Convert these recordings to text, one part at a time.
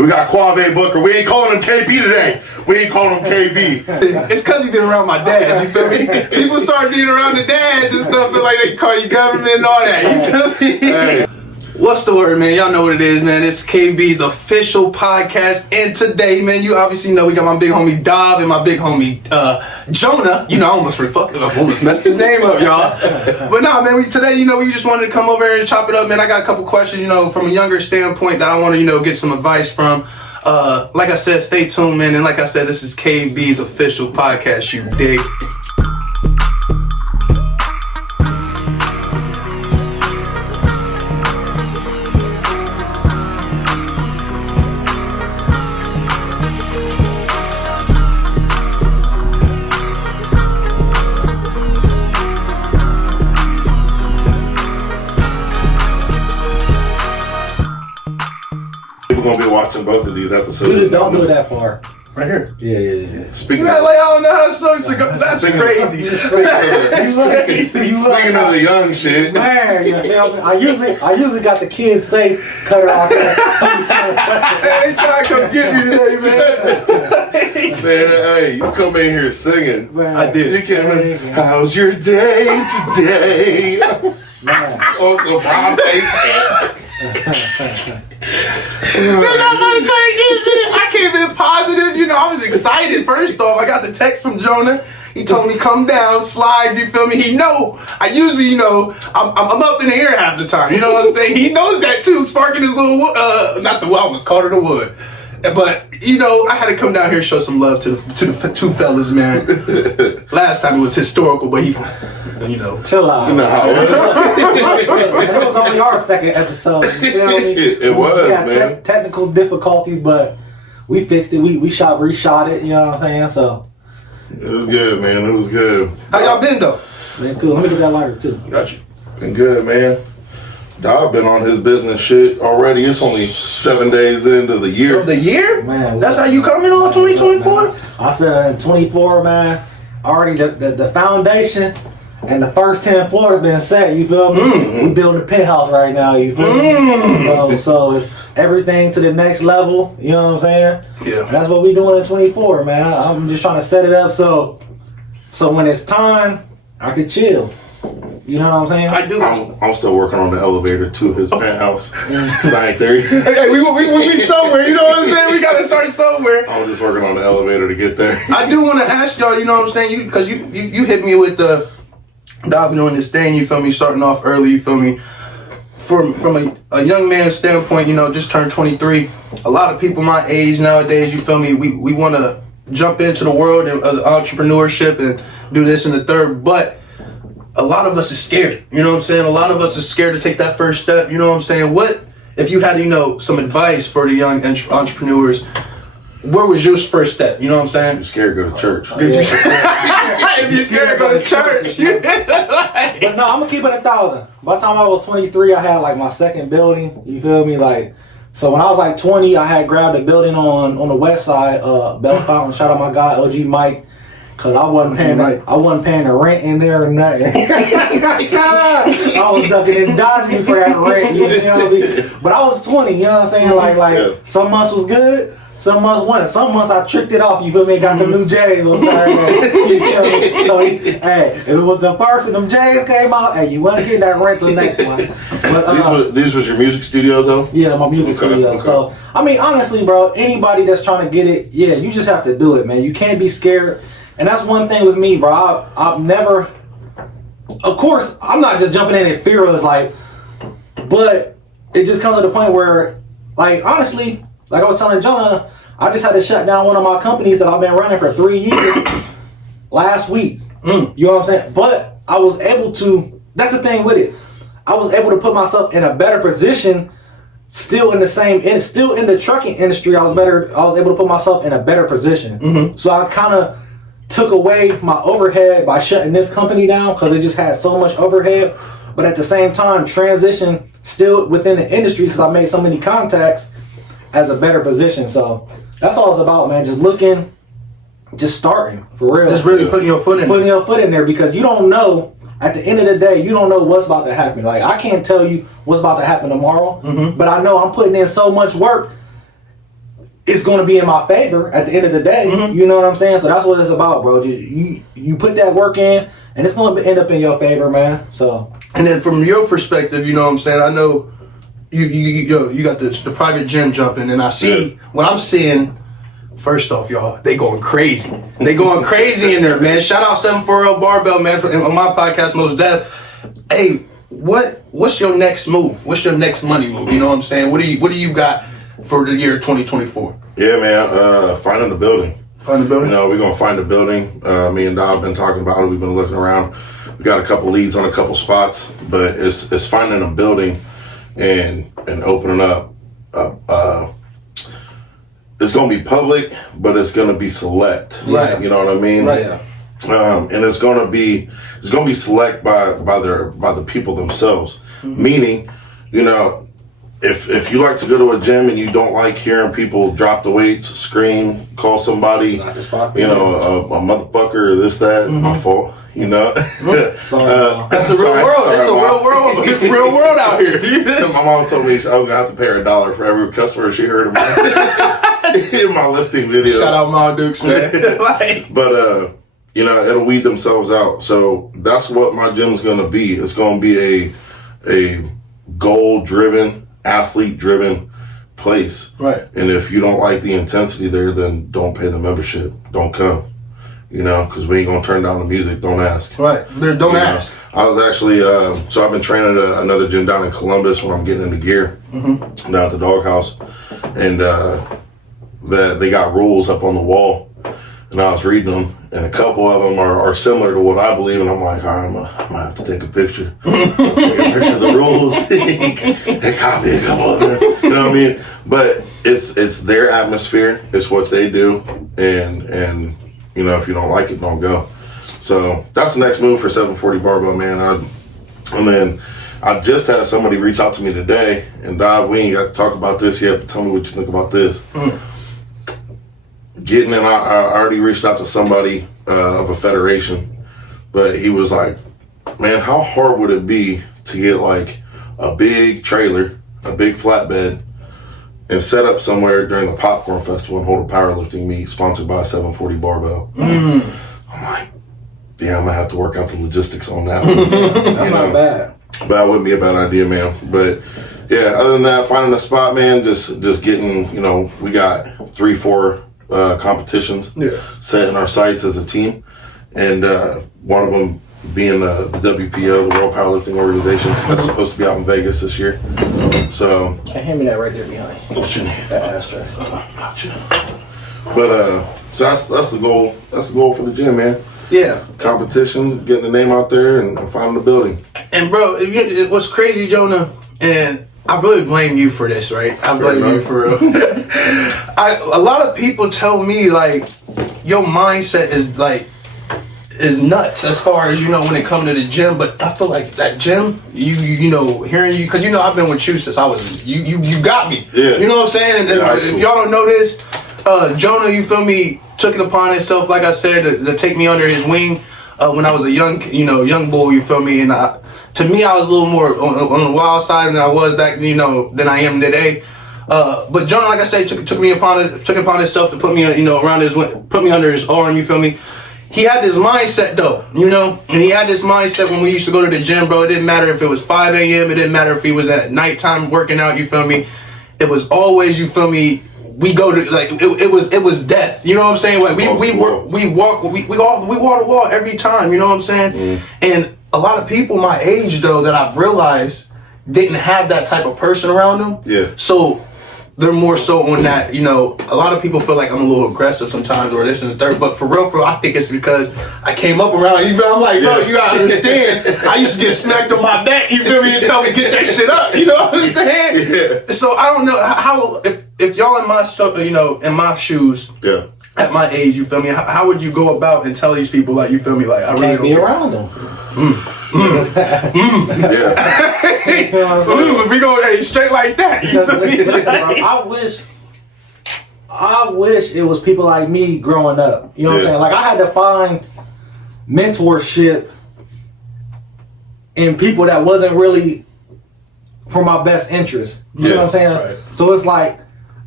we got Quave Booker. We ain't calling him KB today. We ain't calling him KB. It's because he been around my dad, you feel me? People start being around the dads and stuff, feel like they can call you government and all that, you feel me? Hey. What's the word, man? Y'all know what it is, man. It's KB's official podcast. And today, man, you obviously know we got my big homie Dav and my big homie Jonah. You know, I almost messed his name up, y'all. But nah, man, today, you know, we just wanted to come over here and chop it up, man. I got a couple questions, you know, from a younger standpoint that I want to, you know, get some advice from. Like I said, stay tuned, man. And like I said, this is KB's official podcast, you dig? We're gonna be watching both of these episodes. Dude, don't do it that far. Right here. Yeah. Speaking Man, of, like, I don't know how it's supposed to go. That's crazy. speaking of the young shit. Man, I usually got the kids safe cut her off. Hey, they trying to come get me today, man. Man, hey, you come in here singing. Man, I did. You came in, how's your day today? man. Also, Bob I came in positive, you know, I was excited. First off, I got the text from Jonah. He told me come down, slide, you feel me? He know, I usually, you know, I'm up in the air half the time, you know what I'm saying? He knows that too, sparking his little, not the wood, I almost called her the wood. But, you know, I had to come down here and show some love to the two fellas, man. Last time it was historical, but he, you know. Chill out. You know how it is. And it was only our second episode. You feel me? It was, we had man. technical difficulties, but we fixed it. We reshot it, you know what I'm saying? So. It was good, man. It was good. How y'all been, though? Man, cool. Let me get that lighter, too. Got you. Been good, man. Dog been on his business shit already. It's only 7 days into the year. Of the year? Man, that's how you coming on 2024? I said 24, man. Already the foundation and the first 10 floors been set. You feel me? We building a penthouse right now. You feel me? So it's everything to the next level. You know what I'm saying? Yeah. And that's what we doing in 24, man. I'm just trying to set it up so when it's time, I can chill. You know what I'm saying? I do. I'm still working on the elevator to his penthouse. Cause I ain't there yet. Hey, we somewhere, you know what I'm saying? We gotta start somewhere. I was just working on the elevator to get there. I do want to ask y'all, you know what I'm saying? Because you hit me with the diving on this thing, you feel me? Starting off early, you feel me? From a young man's standpoint, you know, just turned 23. A lot of people my age nowadays, you feel me? We want to jump into the world of entrepreneurship and do this and the third, but a lot of us is scared, you know what I'm saying? A lot of us is scared to take that first step, you know what I'm saying? What, if you had, you know, some advice for the young entrepreneurs, where was your first step, you know what I'm saying? You're scared to go to church. If you're scared to go to church. But no, I'm gonna keep it 1,000. By the time I was 23, I had like my second building. You feel me? Like, so when I was like 20, I had grabbed a building on the west side, Bell Fountain. Shout out my guy OG Mike. Cause I wasn't paying the rent in there or nothing. I was ducking and dodging for that rent, you know what I mean? But I was 20, you know what I'm saying? Like some months was good, some months wasn't. Some months I tricked it off, you feel me? Got the new J's on Saturday. You feel me? So hey, if it was the first and them J's came out, hey, you wasn't getting that rent till next month. But these was your music studios though? Yeah, my music studio. Okay. So I mean, honestly, bro, anybody that's trying to get it, yeah, you just have to do it, man. You can't be scared. And that's one thing with me, bro. I've never, of course, I'm not just jumping in and fearless, like, but it just comes to the point where, like, honestly, like I was telling Jonah, I just had to shut down one of my companies that I've been running for 3 years last week. You know what I'm saying? But I was able to, that's the thing with it. I was able to put myself in a better position, still in the trucking industry. I was able to put myself in a better position. So I kind of took away my overhead by shutting this company down because it just had so much overhead, but at the same time transition still within the industry because I made so many contacts as a better position. So that's all it's about, man. Just starting for real. Just really putting your foot in there because you don't know, at the end of the day, you don't know what's about to happen. Like, I can't tell you what's about to happen tomorrow, but I know I'm putting in so much work it's going to be in my favor at the end of the day. You know what I'm saying? So that's what it's about, bro. Just, you put that work in, and it's going to end up in your favor, man. So. And then from your perspective, you know what I'm saying? I know you got the private gym jumping, and I see what I'm seeing. First off, y'all, they going crazy. They going crazy in there, man. Shout out 740 Barbell, man, on my podcast, Most Dev. Hey, what's your next move? What's your next money move? You know what I'm saying? What do you got for the year 2024? Yeah, man. Finding the building. Find the building? You know, we're gonna find the building. Me and Dav have been talking about it. We've been looking around. We got a couple leads on a couple spots, but it's finding a building and opening up. It's gonna be public, but it's gonna be select. Right. You know what I mean? Right. And it's gonna be select by the people themselves. Meaning, you know, if you like to go to a gym and you don't like hearing people drop the weights, scream, call somebody, Not the spot. you know, a motherfucker or this, that, my fault. You know, Sorry, That's the real world. sorry, It's the Mom. real world. It's the real world out here. My mom told me I was gonna have to pay her $1 for every cuss word she heard in my lifting videos. Shout out Mom Dukes, man. But you know, it'll weed themselves out. So that's what my gym's gonna be. It's gonna be a goal-driven, athlete-driven place. Right. And if you don't like the intensity there, then don't pay the membership. Don't come. You know, because we ain't gonna turn down the music. Don't ask. Right. Don't ask. I was actually, so I've been training at another gym down in Columbus when I'm getting into gear, down at the doghouse. And they got rules up on the wall. And I was reading them, and a couple of them are similar to what I believe. And I'm like, all right, I'm gonna have to take a picture. Take a picture of the rules and copy a couple of them. You know what I mean? But it's their atmosphere. It's what they do. And you know, if you don't like it, don't go. So that's the next move for 740 Barbell, man. And then I just had somebody reach out to me today, and Dav, we ain't got to talk about this yet, but tell me what you think about this. Getting in, I already reached out to somebody of a federation, but he was like, man, how hard would it be to get like a big trailer, a big flatbed, and set up somewhere during the Popcorn Festival and hold a powerlifting meet sponsored by 740 Barbell? I'm like, yeah, I'm gonna have to work out the logistics on that one. That's not bad. But that wouldn't be a bad idea, man. But yeah, other than that, finding a spot, man, just getting, you know, we got 3-4 competitions set in our sights as a team. And one of them being the WPO, the World Powerlifting Organization. That's supposed to be out in Vegas this year. So Can't hand me that right there behind. what you need? That ashtray. Gotcha. But so that's the goal. That's the goal for the gym, man. Yeah. Competitions, getting the name out there, and finding the building. And bro, it was crazy, Jonah, and I really blame you for this, right? I blame you for real. A lot of people tell me like your mindset is nuts as far as, you know, when it comes to the gym, but I feel like that gym, you know, hearing you, because you know I've been with you since I was you got me. Yeah. You know what I'm saying? And if y'all don't know this, Jonah, you feel me, took it upon himself, like I said, to take me under his wing when I was a young bull, you feel me? And to me, I was a little more on the wild side than I was back, you know, than I am today. But Jonah, like I said, took it upon himself to put me, you know, put me under his arm, you feel me? He had this mindset though, you know, and he had this mindset when we used to go to the gym, bro. It didn't matter if it was 5 a.m., it didn't matter if he was at nighttime working out, you feel me? It was always, you feel me, we go to, like, it was death, you know what I'm saying? Like we walk the wall every time, you know what I'm saying? And a lot of people my age though that I've realized didn't have that type of person around them. Yeah. So they're more so on that, you know, a lot of people feel like I'm a little aggressive sometimes or this and the third, but for real, I think it's because I came up around, you feel, I'm like, bro, you gotta understand, I used to get smacked on my back, you feel me, and tell me get that shit up, you know what I'm saying? Yeah. So I don't know how, if y'all in my you know, in my shoes, Yeah. at my age, you feel me, how would you go about and tell these people, like, you feel me, like, I really Can't don't be care. around them. Yeah. You know what I'm saying? We go straight like that. You feel me? Listen, bro, I wish it was people like me growing up. You know what I'm Yeah. saying? Like I had to find mentorship in people that wasn't really for my best interest. You know what I'm saying? Right. So it's like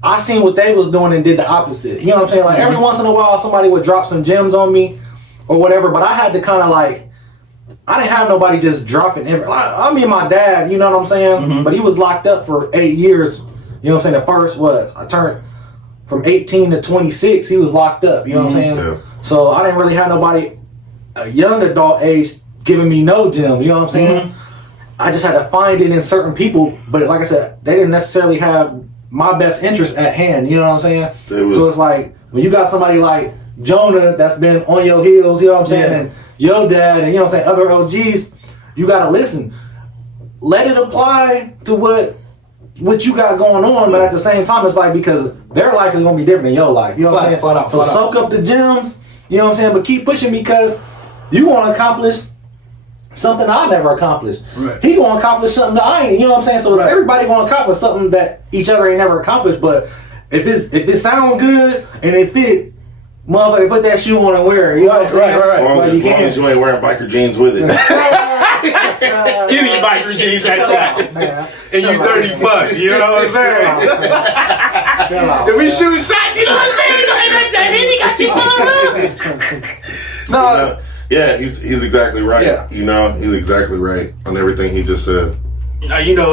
I seen what they was doing and did the opposite. You know what I'm saying? Like every once in a while, somebody would drop some gems on me or whatever, but I had to kind of like, I didn't have nobody just dropping. I mean, my dad, you know what I'm saying? But he was locked up for 8 years. You know what I'm saying? The first was, I turned from 18 to 26, he was locked up. You know what I'm saying? Yeah. So I didn't really have nobody, a young adult age, giving me no gems. You know what I'm saying? I just had to find it in certain people. But like I said, they didn't necessarily have my best interest at hand. You know what I'm saying? So it's like, when you got somebody like Jonah that's been on your heels, you know what I'm saying? And your dad and, you know what I'm saying, other OGs, you got to listen. Let it apply to what you got going on, but at the same time, it's like, because their life is going to be different than your life. You know what I'm saying? Flat out, so soak up the gems, you know what I'm saying? But keep pushing, because you want to accomplish something I never accomplished. Right. He going to accomplish something that I ain't, you know what I'm saying? So everybody going to accomplish something that each other ain't never accomplished, but if it sound good and it fit, motherfucker, put that shoe on and wear it. You know what I'm saying? Right. As long as you ain't wearing biker jeans with it. Skinny biker jeans at that. Man, And you 30 plus, you know what I'm saying? if we shoot shots, you know what I'm saying? He got you pulling up. No. Yeah, he's exactly right. Yeah. You know, he's exactly right on everything he just said. You know,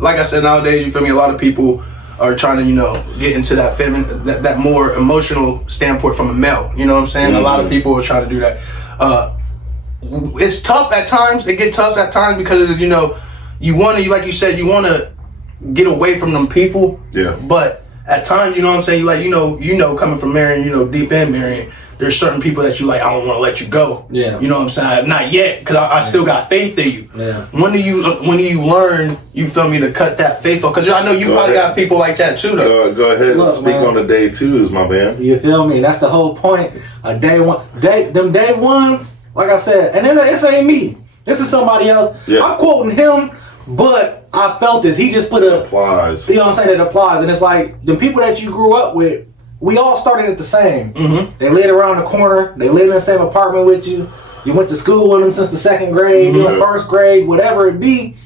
like I said, nowadays, you feel me, a lot of people are trying to, you know, get into that feminine, that more emotional standpoint from a male. You know what I'm saying? A lot of people are trying to do that. It's tough at times. It gets tough at times because, you know, you want to, like you said, you want to get away from them people. Yeah. But at times, you know what I'm saying, like, you know, coming from Marion, you know, deep in Marion, there's certain people that you like, I don't want to let you go. Yeah. You know what I'm saying? Not yet, because I still got faith in you. Yeah. When do you learn, you feel me, to cut that faith off? Because I know you probably got people like that too, though. Go ahead and Look, speak man. on the day twos, my man. You feel me? That's the whole point. Day ones, like I said, and then this ain't me. This is somebody else. Yeah. I'm quoting him, but I felt this. He just put Applies. you know what I'm saying, it applies. And it's like, the people that you grew up with, we all started at the same. They lived around the corner. They lived in the same apartment with you. You went to school with them since the second grade, you know, first grade, whatever it be.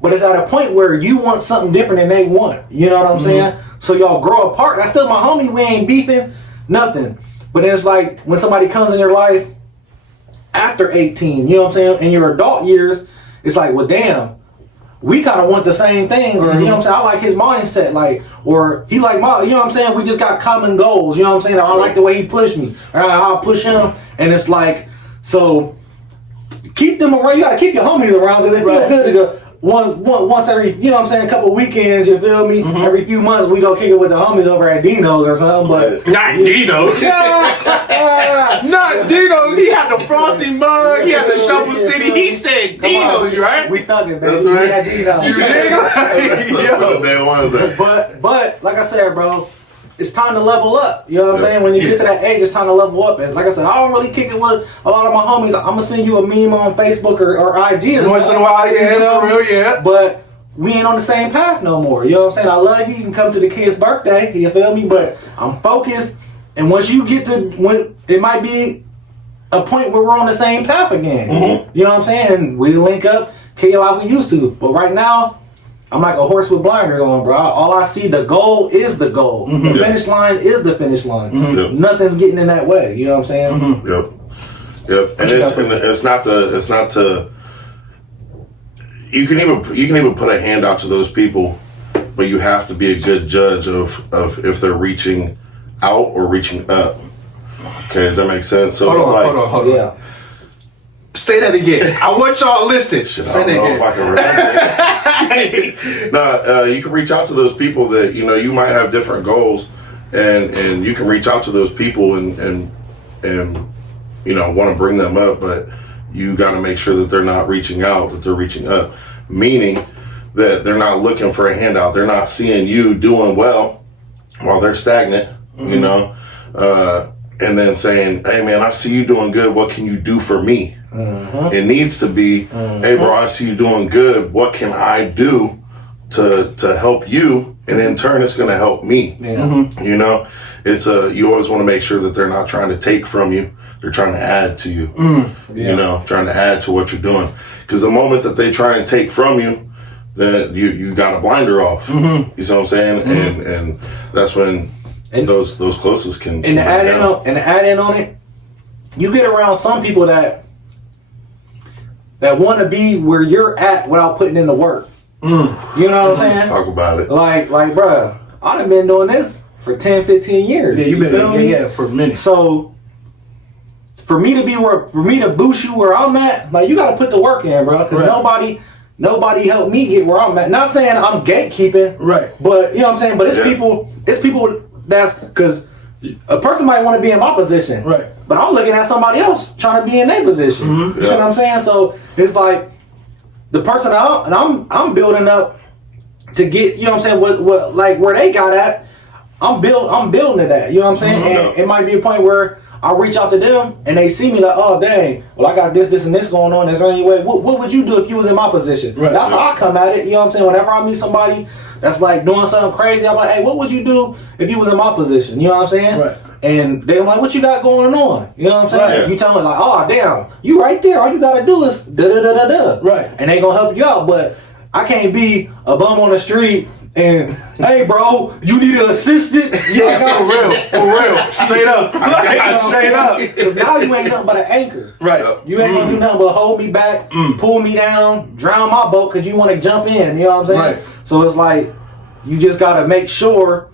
But it's at a point where you want something different than they want. You know what I'm saying? So y'all grow apart. That's still my homie. We ain't beefing, nothing. But then it's like, when somebody comes in your life after 18, you know what I'm saying, in your adult years, it's like, well, damn, we kind of want the same thing, or you know what I'm saying, I like his mindset, like, or he like my, you know what I'm saying, we just got common goals, you know what I'm saying, or I like the way he pushed me, or I'll push him, and it's like, so keep them around. You gotta keep your homies around, because they feel good to go once every, you know what I'm saying, a couple weekends, you feel me, every few months we go kick it with the homies over at Dino's or something, but Not Dino's. Not Dino's. He had the Frosty mug. He had the Shovel City. He said Dino's, right? we thugging, baby. That's right. We had Dino's. You dig? That's what the day ones are. But like I said, bro, it's time to level up. You know what I'm saying? When you get to that age, it's time to level up. And like I said, I don't really kick it with a lot of my homies. I'm gonna send you a meme on Facebook or IG or Once in a while, yeah, you know? for real, yeah. But we ain't on the same path no more. You know what I'm saying? I love you. You can come to the kid's birthday. You feel me? But I'm focused. And once you get to, when it might be a point where we're on the same path again. You know what I'm saying? And we link up, kick it like we used to. But right now, I'm like a horse with blinders on, bro. All I see, the goal is the goal. The finish line is the finish line. Yep. Nothing's getting in that way. You know what I'm saying? Yep. And it's not to. You can even put a hand out to those people, but you have to be a good judge of if they're reaching out or reaching up. Okay, does that make sense? So Hold on. Yeah. Say that again. I want y'all to listen. I don't know if I can remember. You can reach out to those people that, you know, you might have different goals, and you can reach out to those people and you know, want to bring them up, but you got to make sure that they're not reaching out, that they're reaching up, meaning that they're not looking for a handout. They're not seeing you doing well while they're stagnant, you know, and then saying, hey man, I see you doing good. What can you do for me? It needs to be, hey bro, I see you doing good. What can I do to help you? And in turn, it's going to help me. You know, it's you always want to make sure that they're not trying to take from you. They're trying to add to you. You know, trying to add to what you're doing. Because the moment that they try and take from you, then you got a blinder off. You see what I'm saying? And that's when those closest can. And to add in on it, you get around some people that want to be where you're at without putting in the work. You know what I'm saying? Talk about it. Like, bruh, I done been doing this for 10, 15 years. Yeah, you've been for a minute. So for me to boost you where I'm at, like, you got to put the work in, bro. Because nobody helped me get where I'm at. Not saying I'm gatekeeping, right? But you know what I'm saying. But it's people that's because a person might want to be in my position, right? But I'm looking at somebody else trying to be in their position. You see what I'm saying? So it's like the person I'm building up to get, you know what I'm saying, what like where they got at, I'm building to that. You know what I'm saying? And it might be a point where I reach out to them and they see me like, oh dang, well I got this and this going on. Is there any way? What would you do if you was in my position? Right. That's how I come at it. You know what I'm saying? Whenever I meet somebody that's like doing something crazy, I'm like, hey, what would you do if you was in my position? You know what I'm saying? Right. And they're like, what you got going on? You know what I'm saying? Right. Yeah. You tell me like, oh damn, you right there. All you gotta do is da da da da da. Right. And they gonna help you out. But I can't be a bum on the street and hey bro, you need an assistant? Yeah, for real. Straight up. Straight up. Because now you ain't nothing but an anchor. Right. You ain't gonna do nothing but hold me back, pull me down, drown my boat because you want to jump in. You know what I'm saying? Right. So it's like you just gotta make sure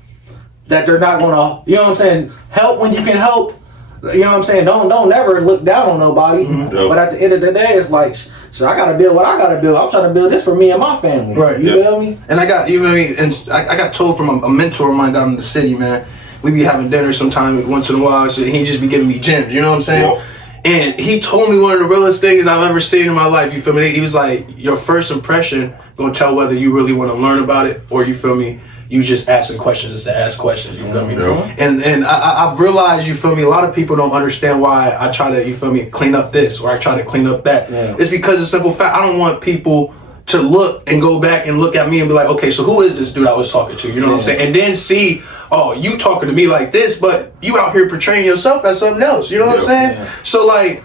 that they're not gonna, you know what I'm saying, help when you can help. You know what I'm saying? Don't ever look down on nobody. But at the end of the day, it's like, so I gotta build what I gotta build. I'm trying to build this for me and my family. Right. You feel me? And I got I got told from a mentor of mine down in the city, man. We be having dinner sometime once in a while. So he just be giving me gems. You know what I'm saying? Yep. And he told me one of the realest things I've ever seen in my life. You feel me? He was like, your first impression gonna tell whether you really want to learn about it or, you feel me, you just asking questions just to ask questions. You feel me? And I've realized, you feel me, a lot of people don't understand why I try to, you feel me, clean up this or I try to clean up that. Yeah. It's because of the simple fact, I don't want people to look and go back and look at me and be like, okay, so who is this dude I was talking to? You know what I'm saying? And then see, oh, you talking to me like this, but you out here portraying yourself as something else. You know what I'm saying? Yeah. So like,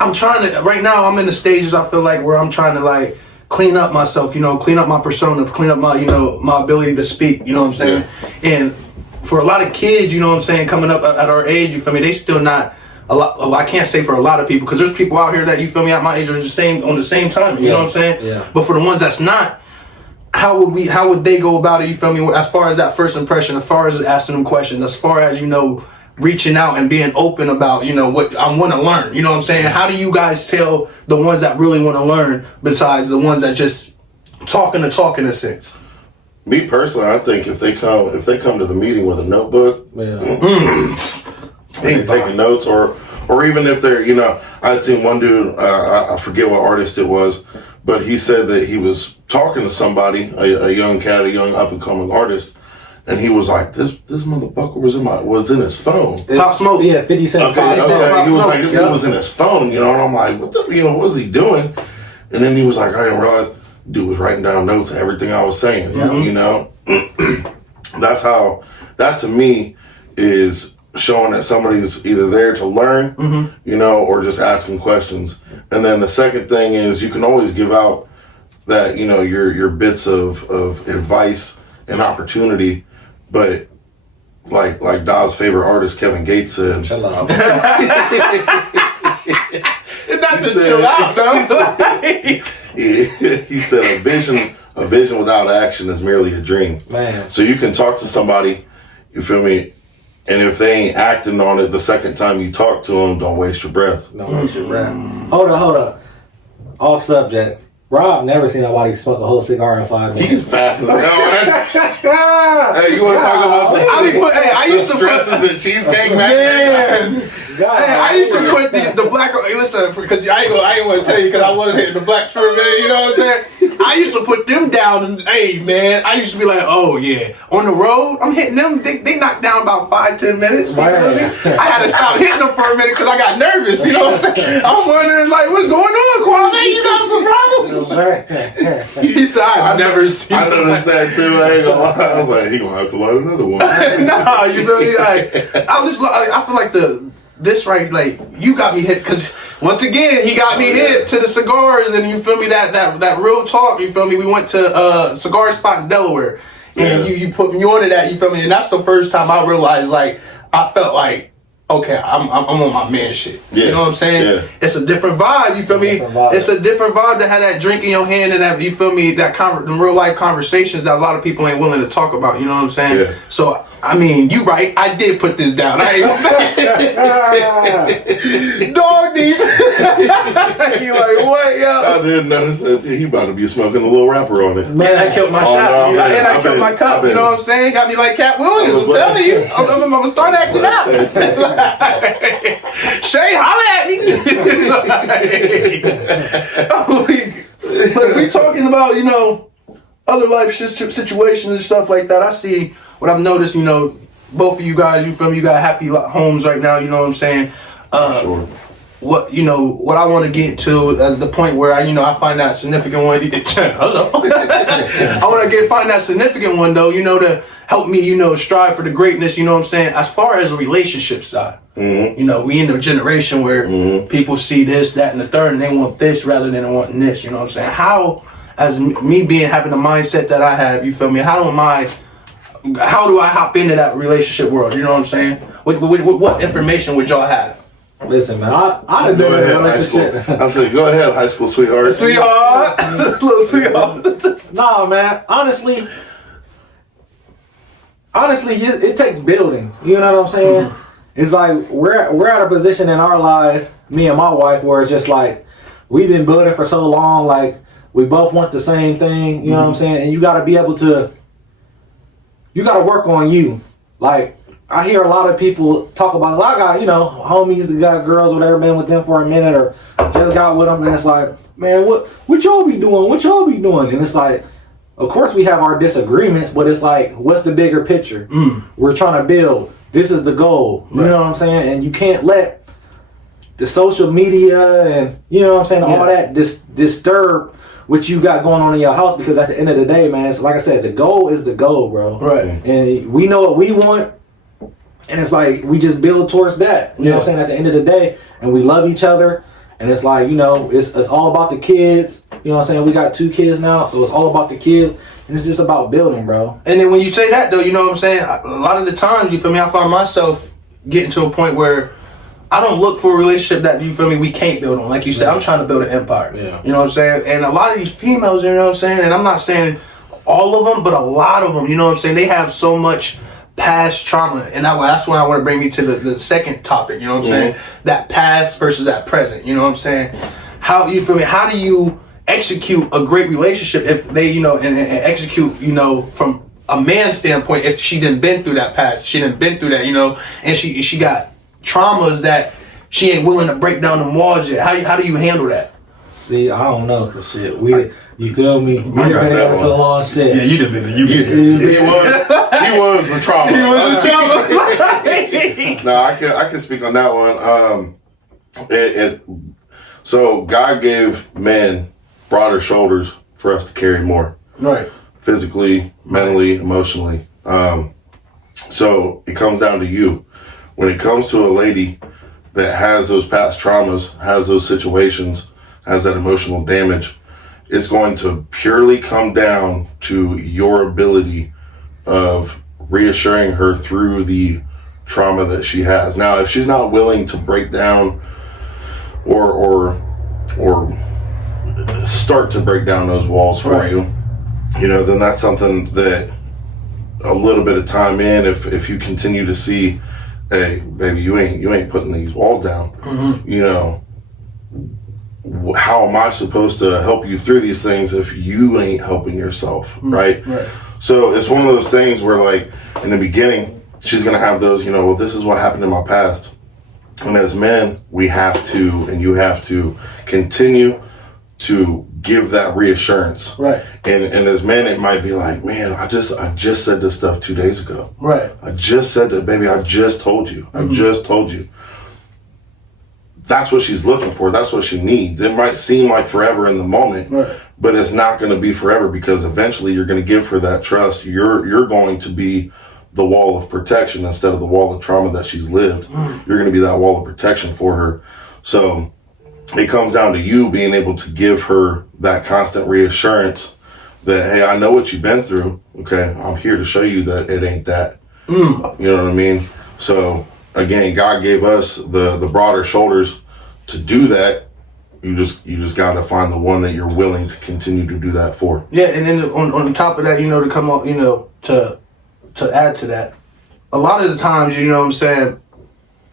I'm trying to, right now I'm in the stages I feel like where I'm trying to like clean up myself, you know, clean up my persona, clean up my, you know, my ability to speak, you know what I'm saying? And for a lot of kids, you know what I'm saying, coming up at our age, you feel me, they still not a lot. Well, I can't say for a lot of people, because there's people out here that, you feel me, at my age are the same on the same time. You know what I'm saying? Yeah. But for the ones that's not, how would they go about it? You feel me? As far as that first impression, as far as asking them questions, as far as, you know, reaching out and being open about, you know, what I want to learn. You know what I'm saying? How do you guys tell the ones that really want to learn besides the ones that just talking in a sense? Me personally, I think if they come to the meeting with a notebook, they taking notes, or even if they're, you know, I'd seen one dude, I forget what artist it was, but he said that he was talking to somebody, a young cat, a young up and coming artist, and he was like, this motherfucker was in his phone. Pop Smoke. Yeah, 50 Cent. Okay. He was like, this Yeah. dude was in his phone, you know, and I'm like, what was he doing? And then he was like, I didn't realize dude was writing down notes of everything I was saying, you know? That to me is showing that somebody's either there to learn, you know, or just asking questions. And then the second thing is you can always give out that, you know, your bits of advice and opportunity, but like Dav's favorite artist, Kevin Gates, said, Chill out. Not to chill out, though. he said a vision without action is merely a dream. Man. So you can talk to somebody, you feel me, and if they ain't acting on it the second time you talk to them, don't waste your breath. Don't waste your breath. Hold up. Off subject. Rob never seen nobody smoke a whole cigar in 5 minutes. He's fast as hell. Hey, you want to talk about I used to stresses and cheesecake back then? Hey, I used to put the black. Hey, listen, because I ain't want to tell you because I wasn't hitting the black for a minute. You know what I'm saying? I used to put them down, and hey, man, I used to be like, oh yeah, on the road, I'm hitting them. They knocked down about 5-10 minutes. You know what I mean? I had to stop hitting them for a minute because I got nervous. You know what I'm saying? I'm wondering like, what's going on, Kwame? You got some problems? He said, I've never seen. I noticed that too. I ain't gonna lie. I was like, he gonna have to light another one. Nah, you feel me? Like, I feel like this right, like, you got me hit, because once again, he got me hit to the cigars, and you feel me, that real talk, you feel me, we went to a cigar spot in Delaware, and you put me onto that. You feel me? And that's the first time I realized, like, I felt like, okay, I'm on my man shit. Yeah. You know what I'm saying? Yeah. It's a different vibe. You feel me? It's a different vibe to have that drink in your hand and that, you feel me, that them real life conversations that a lot of people ain't willing to talk about. You know what I'm saying? Yeah. So, I mean, you right. I did put this down. I ain't dog deep. You like, what, yo? I didn't notice that. He about to be smoking a little wrapper on it. Man, I killed my shot. no, man, And I killed my cup. You know what I'm saying? Got me like Cat Williams. I'm telling you. I'm going to start acting out. Shay, holla at me. But we talking about, you know, other life situations and stuff like that. I see what I've noticed, you know, both of you guys, you feel me, you got happy homes right now, you know what I'm saying? Sure. What I want to get to the point where I find that significant one. Hello. I want to find that significant one though, you know, to help me, you know, strive for the greatness, you know what I'm saying? As far as a relationship side, you know, we in a generation where people see this, that, and the third, and they want this rather than wanting this, you know what I'm saying? How, as me having the mindset that I have, you feel me? How do I hop into that relationship world? You know what I'm saying? What information would y'all have? Listen, man, I done Go been in a ahead, high school. relationship. I said, go ahead, high school sweetheart. Little sweetheart. Nah, man. Honestly, it takes building. You know what I'm saying? It's like we're at a position in our lives, me and my wife, where it's just like we've been building for so long. Like we both want the same thing. You know what I'm saying? And you got to be able to. You got to work on you. Like I hear a lot of people talk about. I got homies that got girls, whatever, been with them for a minute or just got with them, and it's like, man, what y'all be doing? What y'all be doing? And it's like. Of course, we have our disagreements, but it's like, what's the bigger picture? We're trying to build. This is the goal. You know what I'm saying? And you can't let the social media and, you know what I'm saying, all that disturb what you got going on in your house, because at the end of the day, man, it's like I said, the goal is the goal, bro. Right. And we know what we want, and it's like, we just build towards that. You know what I'm saying? At the end of the day, and we love each other. And it's like, you know, it's all about the kids. You know what I'm saying? We got 2 kids now, so it's all about the kids. And it's just about building, bro. And then when you say that, though, you know what I'm saying? A lot of the times, you feel me, I find myself getting to a point where I don't look for a relationship that, you feel me, we can't build on. Like you said, I'm trying to build an empire. Yeah. You know what I'm saying? And a lot of these females, you know what I'm saying? And I'm not saying all of them, but a lot of them, you know what I'm saying? They have so much past trauma, and that's why I want to bring you to the second topic, you know what I'm saying? That past versus that present, you know what I'm saying? How, you feel me? How do you execute a great relationship if they, you know, and execute, you know, from a man's standpoint, if she didn't been through that past, she didn't been through that, you know, and she got traumas that she ain't willing to break down them walls yet. How do you handle that? See, I don't know, cause shit, you feel me? We got been that in so one. long, shit. Yeah, you done been He was the trauma. He was a trauma. No, I can speak on that one. So God gave men broader shoulders for us to carry more. Right. Physically, mentally, emotionally. So it comes down to you. When it comes to a lady that has those past traumas, has those situations, has that emotional damage, it's going to purely come down to your ability of reassuring her through the trauma that she has. Now, if she's not willing to break down or start to break down those walls for you, you know, then that's something that a little bit of time in, if you continue to see, hey, baby, you ain't putting these walls down, you know, how am I supposed to help you through these things if you ain't helping yourself, right? So it's one of those things where, like, in the beginning, she's going to have those, you know, well, this is what happened in my past. And as men, we have to, and you have to continue to give that reassurance. Right. And as men, it might be like, man, I just said this stuff 2 days ago. Right. I just said that, baby, I just told you. I just told you. That's what she's looking for. That's what she needs. It might seem like forever in the moment, but it's not going to be forever, because eventually you're going to give her that trust. You're going to be the wall of protection instead of the wall of trauma that she's lived. You're going to be that wall of protection for her. So it comes down to you being able to give her that constant reassurance that, hey, I know what you've been through. Okay, I'm here to show you that it ain't that. You know what I mean? So again, God gave us the broader shoulders to do that. You just got to find the one that you're willing to continue to do that for. Yeah, and then on top of that, to come up, to add to that, a lot of the times, you know what I'm saying,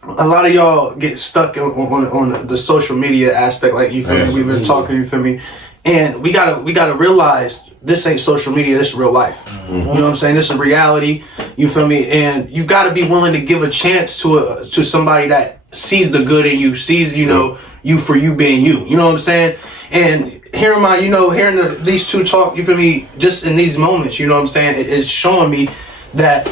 a lot of y'all get stuck on the social media aspect, like you feel me, we've been talking, you feel me, and we gotta realize this ain't social media, this is real life. You know what I'm saying? This is reality, you feel me, and you gotta be willing to give a chance to somebody that sees the good in you, sees you for you being you know what I'm saying? And hearing these two talk, you feel me, just in these moments, you know what I'm saying, it's showing me that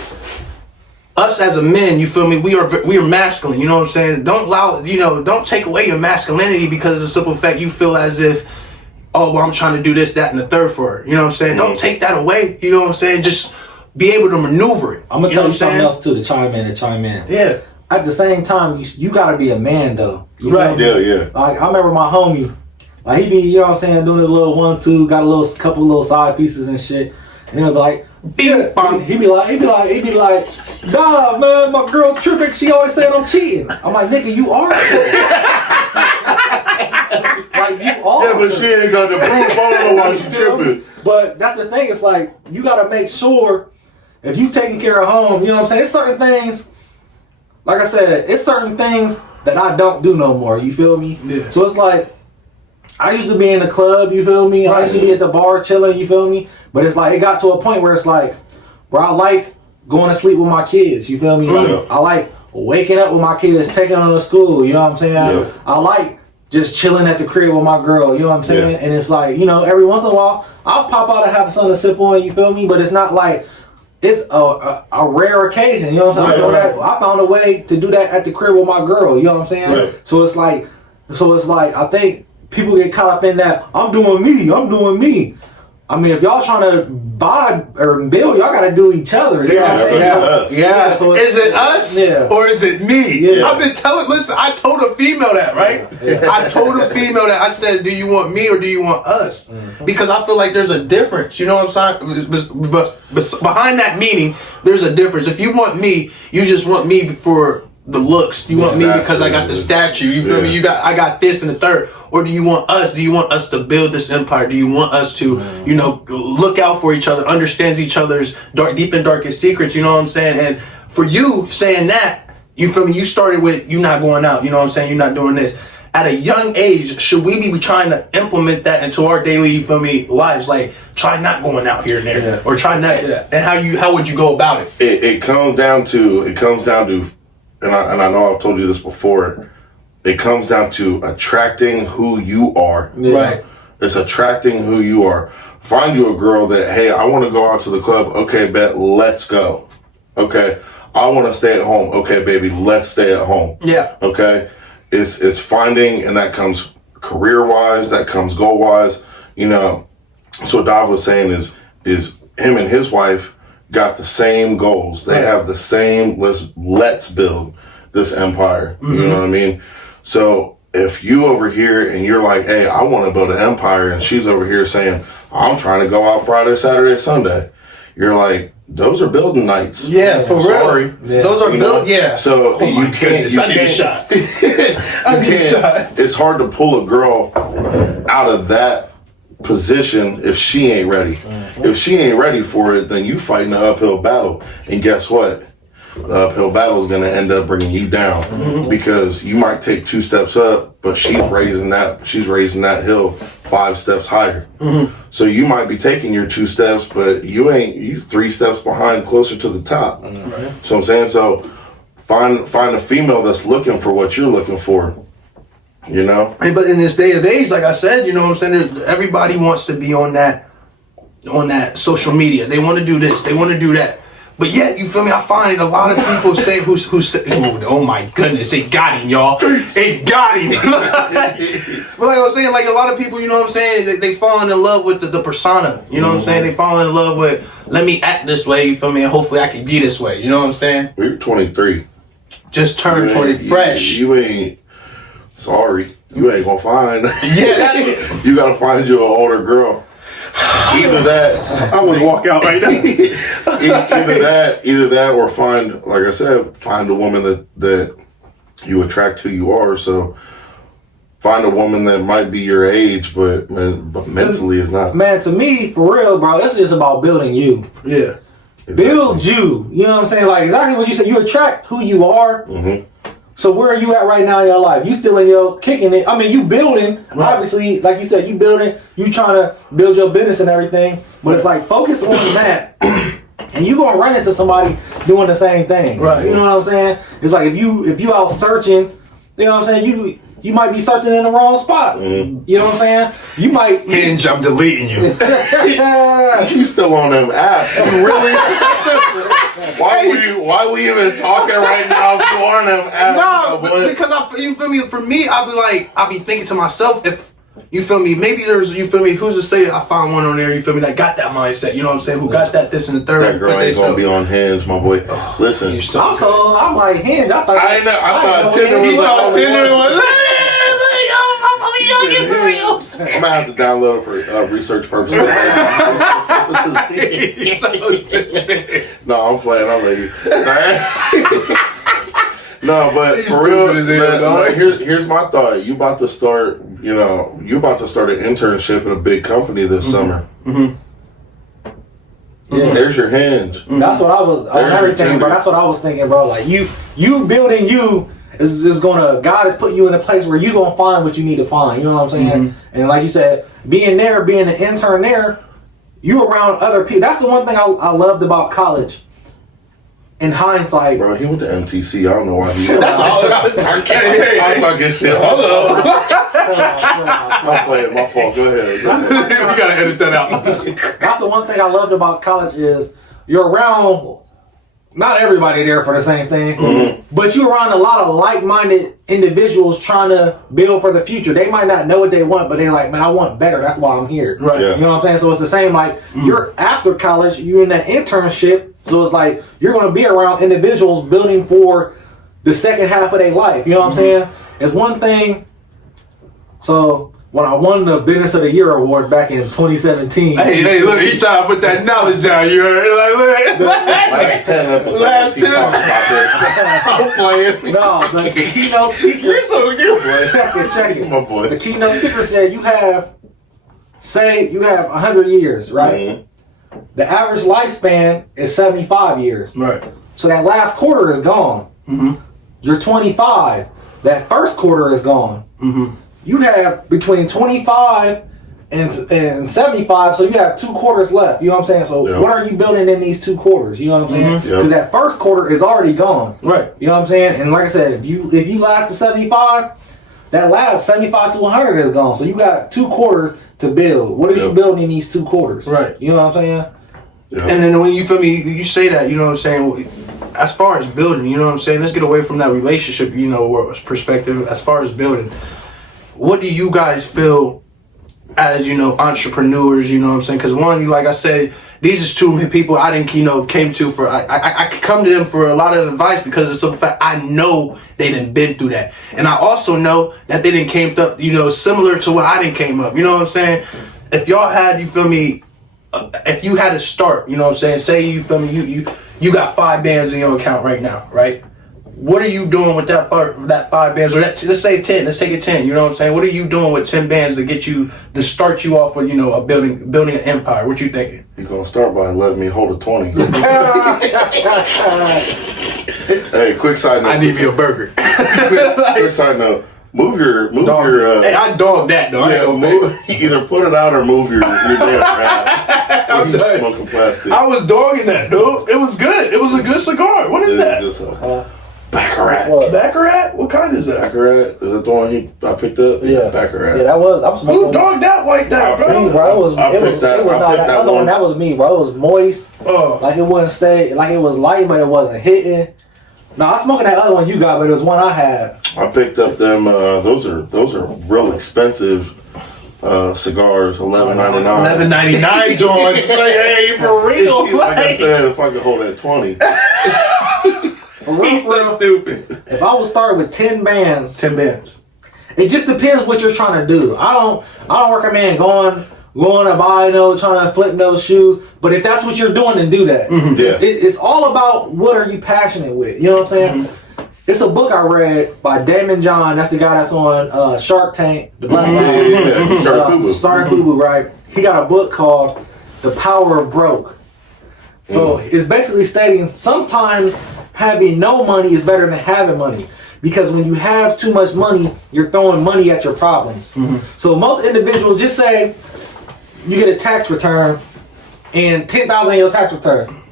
us as a men, you feel me, we are masculine, you know what I'm saying? Don't take away your masculinity because of the simple fact you feel as if, oh, well, I'm trying to do this, that, and the third for her. You know what I'm saying? Don't take that away. You know what I'm saying? Just be able to maneuver it. I'm gonna tell you something else too to chime in. Yeah. At the same time, you gotta be a man though. Right. Yeah. Like I remember my homie, like he be, you know what I'm saying, doing his little 1-2, got a couple little side pieces and shit, and he'll be like, he be like, Dav, man, my girl tripping. She always saying I'm cheating. I'm like, nigga, you are cheating. Like you are. Yeah, but she ain't got the proof on her while she tripping. But that's the thing. It's like you gotta make sure if you taking care of home. You know what I'm saying? It's certain things. Like I said, it's certain things that I don't do no more. You feel me? Yeah. So it's like I used to be in the club. You feel me? I used to be at the bar chilling. You feel me? But it's like it got to a point where it's like, bro, I like going to sleep with my kids. You feel me? Like, I like waking up with my kids, taking them to school. You know what I'm saying? Yeah. I like just chilling at the crib with my girl. You know what I'm saying? Yeah. And it's like, every once in a while, I'll pop out and have something to sip on. You feel me? But it's not like it's a rare occasion. You know what I'm saying? Right. I found a way to do that at the crib with my girl. You know what I'm saying? Right. So it's like I think people get caught up in that. I'm doing me. I mean, if y'all trying to vibe or build, y'all got to do each other. You know what I'm saying? Yeah. So Is it us or is it me? Yeah. I've been listen, I told a female that, right? Yeah. I told a female that. I said, do you want me or do you want us? Because I feel like there's a difference. You know what I'm saying? But behind that meaning, there's a difference. If you want me, you just want me for the looks. You want me because I got the statue. You feel me? I got this and the third. Or do you want us? Do you want us to build this empire? Do you want us to, look out for each other, understand each other's deep and darkest secrets? You know what I'm saying? And for you saying that, you feel me? You started with you not going out. You know what I'm saying? You're not doing this. At a young age, should we be trying to implement that into our daily, you feel me, lives? Like try not going out here and there, or try not. And how would you go about it? It comes down to, and I know I've told you this before. It comes down to attracting who you are. Yeah. Right. It's attracting who you are. Find you a girl that, hey, I want to go out to the club. Okay, bet, let's go. Okay, I want to stay at home. Okay, baby, let's stay at home. Yeah. Okay, it's finding, and that comes career-wise, that comes goal-wise. So what Dav was saying is him and his wife got the same goals. They have the same, let's build this empire. You know what I mean? So if you over here and you're like, hey, I want to build an empire, and she's over here saying, I'm trying to go out Friday, Saturday, Sunday, you're like, those are building nights. Yeah, for real. Sorry. Yeah. Those are built. Yeah. So you can't. I need a shot. It's hard to pull a girl out of that position if she ain't ready. If she ain't ready for it, then you fighting an uphill battle. And guess what? The uphill battle is going to end up bringing you down because you might take 2 steps up, but she's raising that hill 5 steps higher. So you might be taking your 2 steps, but you 3 steps behind, closer to the top. So I'm saying, so find a female that's looking for what you're looking for. But in this day and age, like I said, you know what I'm saying, everybody wants to be on that social media. They want to do this, they want to do that. But yet, you feel me? I find a lot of people say who say, oh my goodness, it got him, y'all. It got him. But like I was saying, like a lot of people, you know what I'm saying, they fall in love with the persona. You know what I'm saying? They fall in love with, let me act this way, you feel me? And hopefully I can be this way. You know what I'm saying? You're 23. Just turned 20 fresh. You ain't, sorry, you ain't gonna find. Yeah. You gotta find you an older girl. either that. I want to walk out right now. Either that, or find, like I said, find a woman that you attract who you are. So find a woman that might be your age, but mentally is not. Man, to me, for real, bro, it's just about building you. Yeah. Exactly. Build you. You know what I'm saying? Like exactly what you said. You attract who you are. Mm-hmm. So where are you at right now in your life? You still in your kicking it. I mean, you building. Right. Obviously, like you said, you building. You trying to build your business and everything. But it's like focus on that, and you gonna run into somebody doing the same thing. Right. You know what I'm saying? It's like if you out searching, you know what I'm saying? You might be searching in the wrong spot. Mm-hmm. You know what I'm saying? You might Hinge, I'm deleting you. You still on them apps? You really? Why we even talking right now? You on them apps? No, because you feel me. For me, I'll be thinking to myself, if you feel me, maybe there's, you feel me, who's to say I found one on there, you feel me, that got that mindset, you know what I'm saying, who got that, this and the third. That girl ain't gonna be on Hinge, my boy. Listen, I'm like Hinge. I thought Tinder was thought Tinder was. I'm gonna have to download it for research purposes. No, I'm playing. I'm lady. No, but for real, here's my thought. You about to start an internship at a big company this summer. Mm-hmm. Yeah. There's your Hinge. That's what I was on everything, bro. That's what I was thinking, bro. Like you building you is gonna, God has put you in a place where you gonna find what you need to find. You know what I'm saying? Mm-hmm. And like you said, being an intern there, you around other people. That's the one thing I loved about college. In hindsight, bro, he went to MTC. I don't know why he. That's all. I'm talking shit. Hello. I'm playing. My fault. Go ahead. We gotta edit that out. That's the one thing I loved about college is you're around. Not everybody there for the same thing, mm-hmm. but you're around a lot of like-minded individuals trying to build for the future. They might not know what they want, but they're like, man, I want better. That's why I'm here. Right. Yeah. You know what I'm saying? So it's the same, like, you're after college, you're in that internship, so it's like, you're going to be around individuals building for the second half of their life. You know what I'm saying? It's one thing, so when I won the Business of the Year award back in 2017. Hey, look, he trying to put that knowledge out. You heard? Like, look. Last 10 episodes. Last 10. I'm playing. No, the keynote speaker. You're so good. Check it. My boy. The keynote speaker said you have 100 years, right? Mm-hmm. The average lifespan is 75 years. Right. So that last quarter is gone. Mm-hmm. You're 25. That first quarter is gone. Mm-hmm. You have between 25 and 75, so you have 2 quarters left. You know what I'm saying? So what are you building in these 2 quarters? You know what I'm saying? Because that first quarter is already gone. Right. You know what I'm saying? And like I said, if you last to 75, that last 75 to 100 is gone. So you got 2 quarters to build. What are you building in these 2 quarters? Right. You know what I'm saying? Yeah. And then when you feel me, you say that, you know what I'm saying? As far as building, you know what I'm saying? Let's get away from that relationship, perspective. As far as building, what do you guys feel as, entrepreneurs, you know what I'm saying? Because one, like I said, these is 2 people I didn't, came to for, I could come to them for a lot of advice because it's the fact I know they done been through that. And I also know that they didn't came up, similar to what I didn't came up, you know what I'm saying? If y'all had, you feel me, if you had to start, you know what I'm saying? Say, you feel me, you got 5 bands in your account right now, right? What are you doing with that 5 bands? Or let's say 10. Let's take it 10. You know what I'm saying? What are you doing with 10 bands to start you off with, building an empire? What you thinking? You're gonna start by letting me hold a 20. Hey, quick side note. I need me a burger. quick side note. Move your. Hey, I dog that though. Yeah, either put it out or move your damn rap. You smoking plastic. I was dogging that, dude. It was good. It was a good cigar. What is that? Baccarat. Baccarat? What kind is that? Baccarat? Is that the one I picked up? Yeah. Baccarat. Yeah, that was. I'm smoking. Who dogged that like that, bro? It was that one. That was me, bro. It was moist. Like it wouldn't stay. Like it was light, but it wasn't hitting. No, I was smoking that other one you got, but it was one I had. I picked up them. Those are real expensive cigars. $11.99. $11.99 joints. Hey, for real. Like I said, if I could hold that 20. For real, so stupid. If I would start with 10 bands. 10 bands. It just depends what you're trying to do. I don't recommend going going to buy trying to flip those shoes. But if that's what you're doing, then do that. Yeah. It's all about what are you passionate with. You know what I'm saying? It's a book I read by Damon John. That's the guy that's on Shark Tank. The black guy. Yeah. He started Fubu. Started Fubu, right? He got a book called The Power of Broke. So it's basically stating sometimes having no money is better than having money. Because when you have too much money, you're throwing money at your problems. So most individuals, just say you get a tax return and $10,000 in your tax return.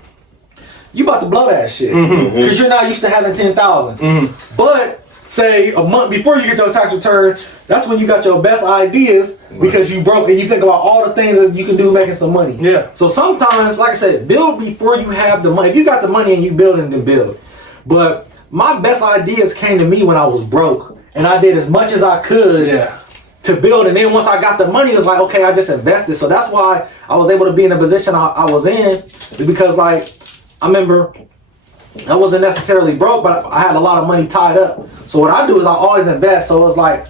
You about to blow that shit because you're not used to having 10,000. But say a month before you get your tax return, that's when you got your best ideas because you broke and you think about all the things that you can do making some money. Yeah. So sometimes, like I said, build before you have the money. If you got the money and you building, then build. But my best ideas came to me when I was broke, and I did as much as I could. To build, and then once I got the money, it was like, okay, I just invested. So that's why I was able to be in the position I was in, because like I remember I wasn't necessarily broke, but I had a lot of money tied up. So what I do is I always invest. So it was like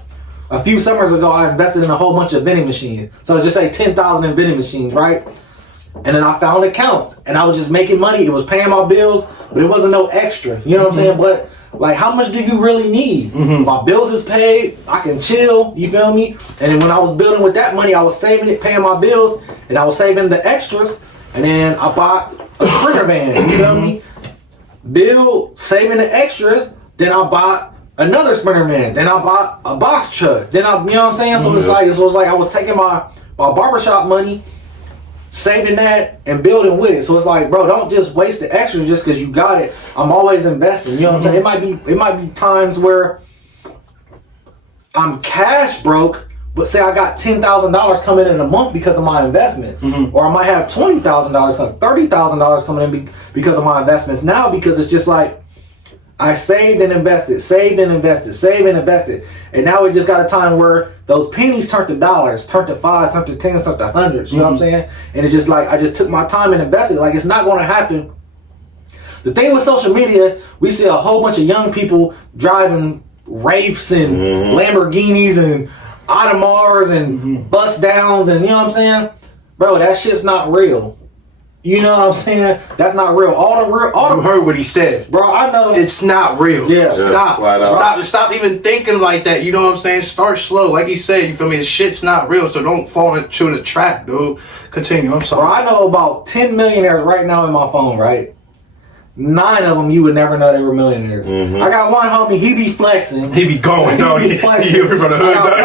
a few summers ago, I invested in a whole bunch of vending machines. So just say 10,000 in vending machines, right? And then I found accounts, and I was just making money. It was paying my bills, but it wasn't no extra. You know what I'm saying? But like, how much do you really need? My bills is paid. I can chill. You feel me? And then when I was building with that money, I was saving it, paying my bills, and I was saving the extras. And then I bought a Sprinter van. You feel me? Build, saving the extras. Then I bought another Sprinter van. Then I bought a box truck. Then you know what I'm saying? So it's like I was taking my barbershop money, saving that and building with it. So it's like, bro, don't just waste the extra just because you got it. I'm always investing. You know what I'm saying? It might be times where I'm cash broke, but say I got $10,000 coming in a month because of my investments, or I might have $20,000, $30,000 coming in because of my investments now, because it's just like I saved and invested, saved and invested, saved and invested. And now we just got a time where those pennies turned to dollars, turned to fives, turned to tens, turned to hundreds. You know what I'm saying? And it's just like, I just took my time and invested. Like, it's not going to happen. The thing with social media, we see a whole bunch of young people driving Wraiths and Lamborghinis and Audemars and bust downs, and you know what I'm saying? Bro, that shit's not real. You know what I'm saying? That's not real. You heard what he said. Bro, I know. It's not real. Yeah. Stop even thinking like that. You know what I'm saying? Start slow. Like he said, you feel me? This shit's not real, so don't fall into the trap, dude. Continue. I'm sorry. Bro, I know about 10 millionaires right now in my phone, right? 9 of them you would never know they were millionaires. I got one homie, he be flexing. He be going, don't he? He from the hood, dog.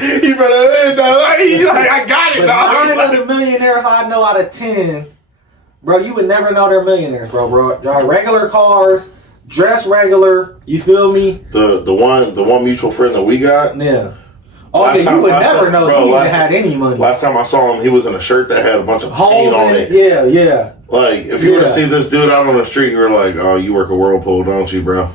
He from the hood, dog. He's like, I got it, dog. 9 of the millionaires I know out of 10, bro, you would never know they're millionaires, bro. Drive regular cars, dress regular, you feel me? The one mutual friend that we got. Yeah. Oh, yeah, you would never know he even had any money. Last time I saw him, he was in a shirt that had a bunch of paint on it. Yeah. Like, if you were to see this dude out on the street, you were like, oh, you work a Whirlpool, don't you, bro?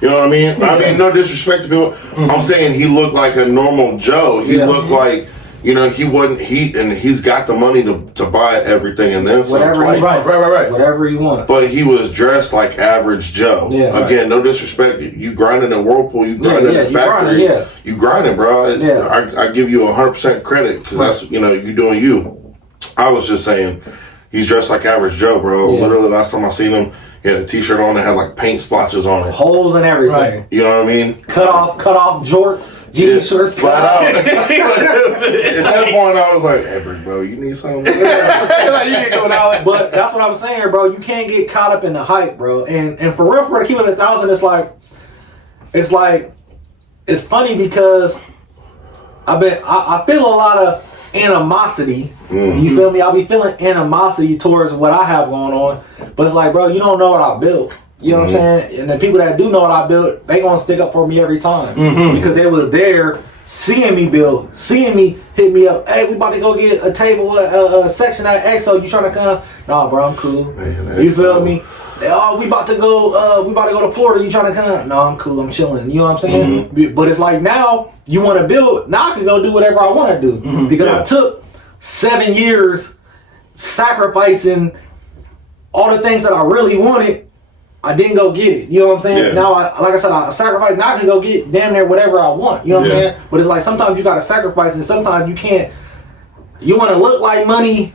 You know what I mean? I mean, no disrespect to people. I'm saying he looked like a normal Joe. He looked like, you know, he's got the money to buy everything and then some. Right. Whatever you want. But he was dressed like average Joe. Yeah. Again, no disrespect. You grinding at Whirlpool, you grinding at factories. You grinding, bro. I give you 100% credit because that's, you know, you doing you. I was just saying, he's dressed like average Joe, bro. Literally, last time I seen him, he had a t-shirt on that had like paint splotches on it. Holes and everything. Right. You know what I mean? Cut off jorts, jeans shorts. Flat out. At that point, I was like, hey, bro, you need something? You can go down. But that's what I'm saying, bro. You can't get caught up in the hype, bro. And for real, for to keep it 1,000, it's funny because I feel a lot of animosity. You feel me? I'll be feeling animosity towards what I have going on. But it's like, bro, you don't know what I built. You know what I'm saying? And the people that do know what I built, they gonna stick up for me every time. Because they was there seeing me build, seeing me hit me up. Hey, we about to go get a table, a section at EXO. You trying to come? Nah, bro, I'm cool. Man, you feel me? Oh, we about to go to Florida. You trying to come? No, I'm cool. I'm chilling. You know what I'm saying? But it's like now you want to build. Now I can go do whatever I want to do because I took 7 years sacrificing all the things that I really wanted. I didn't go get it. You know what I'm saying? Now, like I said, I sacrificed. Now I can go get damn near whatever I want. You know what I'm saying? But it's like sometimes you got to sacrifice, and sometimes you can't you want to look like money,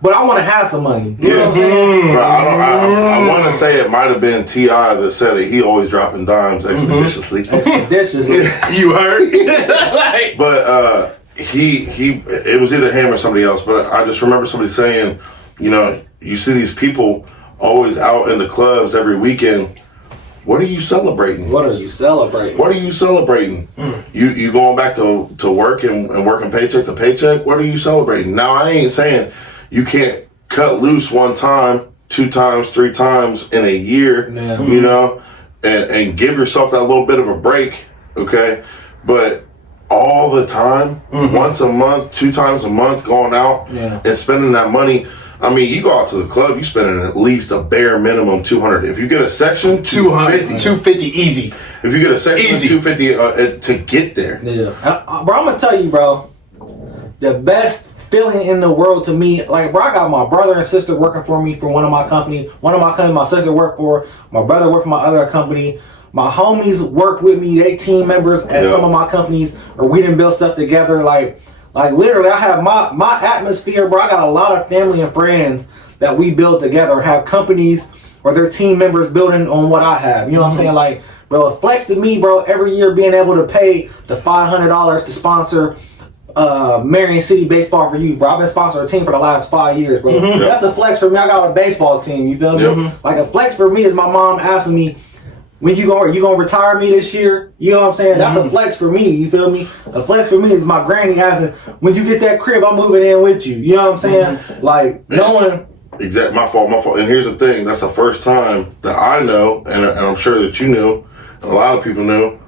but I want to have some money. You know what I'm saying? I want to say it might have been T.I. that said it. He always dropping dimes expeditiously. Expeditiously. You heard? But it was either him or somebody else. But I just remember somebody saying, you know, you see these people always out in the clubs every weekend. What are you celebrating? What are you celebrating? What are you celebrating? You going back to work and working paycheck to paycheck? What are you celebrating? Now, I ain't saying you can't cut loose one time, 2 times, 3 times in a year, you know, and give yourself that little bit of a break, okay? But all the time, once a month, 2 times a month, going out and spending that money. I mean, you go out to the club, you spending at least a bare minimum $200. If you get a section, $250. $250 easy. If you get a section, $250 to get there. Yeah, bro, I'm gonna tell you, bro, the best feeling in the world to me, like, bro, I got my brother and sister working for me for one of my company. My sister worked for, my brother worked for my other company. My homies work with me, they team members at some of my companies, or we didn't build stuff together. Like literally, I have my atmosphere, bro. I got a lot of family and friends that we build together, have companies or their team members building on what I have. You know what I'm saying? Like, bro, it flex to me, bro, every year being able to pay the $500 to sponsor Marion City Baseball for Youth, bro. I've been sponsoring a team for the last 5 years, bro. That's a flex for me. I got a baseball team, you feel me? Like, a flex for me is my mom asking me, when you gonna retire me this year? You know what I'm saying? That's a flex for me, you feel me? A flex for me is my granny asking, when you get that crib, I'm moving in with you. You know what I'm saying? Like, knowing... Exactly, my fault. And here's the thing, that's the first time that I know, and I'm sure that you knew, and a lot of people knew,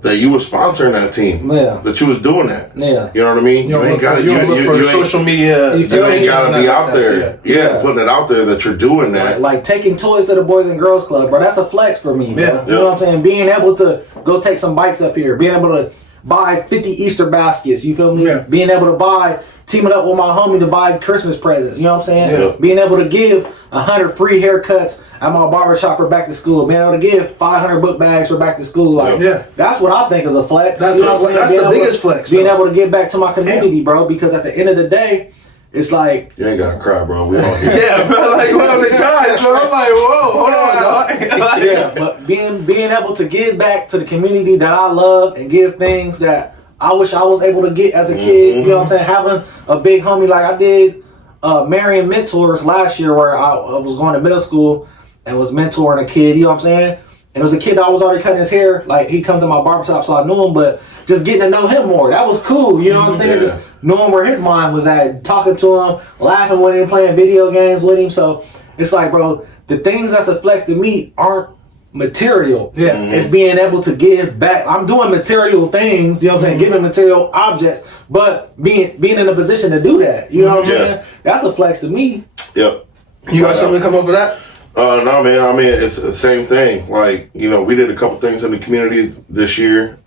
that you was sponsoring that team. Yeah. That you was doing that. Yeah. You know what I mean? You ain't got to look for social media. You ain't got to be out there. Yeah, putting it out there that you're doing that. Like taking toys to the Boys and Girls Club, bro. That's a flex for me, bro. You know what I'm saying? Being able to go take some bikes up here. Being able to buy 50 Easter baskets. You feel me? Being able to teaming up with my homie to buy Christmas presents. You know what I'm saying? Yeah. Being able to give 100 free haircuts at my barbershop for back to school. Being able to give 500 book bags for back to school. Like, that's what I think is a flex. That's, that's the biggest flex. Being able to give back to my community, bro. Because at the end of the day, it's like... You ain't got to cry, bro. We all here. Yeah, bro. Like, one of the guys, bro. I'm like, whoa, hold on, dog. Yeah, but being able to give back to the community that I love and give things that I wish I was able to get as a kid. You know what I'm saying? Having a big homie like I did Marion Mentors last year, where I was going to middle school and was mentoring a kid, you know what I'm saying? And it was a kid that I was already cutting his hair. Like, he'd come to my barbershop, so I knew him, but just getting to know him more, that was cool, you know what I'm saying? Just knowing where his mind was at, talking to him, laughing with him, playing video games with him. So it's like, bro, the things that's a flex to me aren't material. It's being able to give back. I'm doing material things, you know what I'm saying, giving material objects, but being in a position to do that, you know what I'm saying? That's a flex to me. Yep. You got something to come up with that? No, man. I mean, it's the same thing. Like, you know, we did a couple things in the community this year,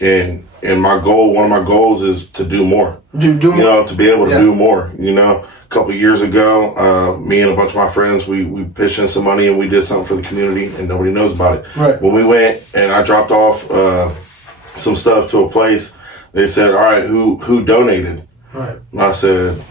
and my goal, one of my goals is to do more. Do more. You know, to be able to do more. You know, a couple years ago, me and a bunch of my friends, we pitched in some money and we did something for the community, and nobody knows about it. Right. When we went and I dropped off some stuff to a place, they said, "All right, who donated?" Right. And I said,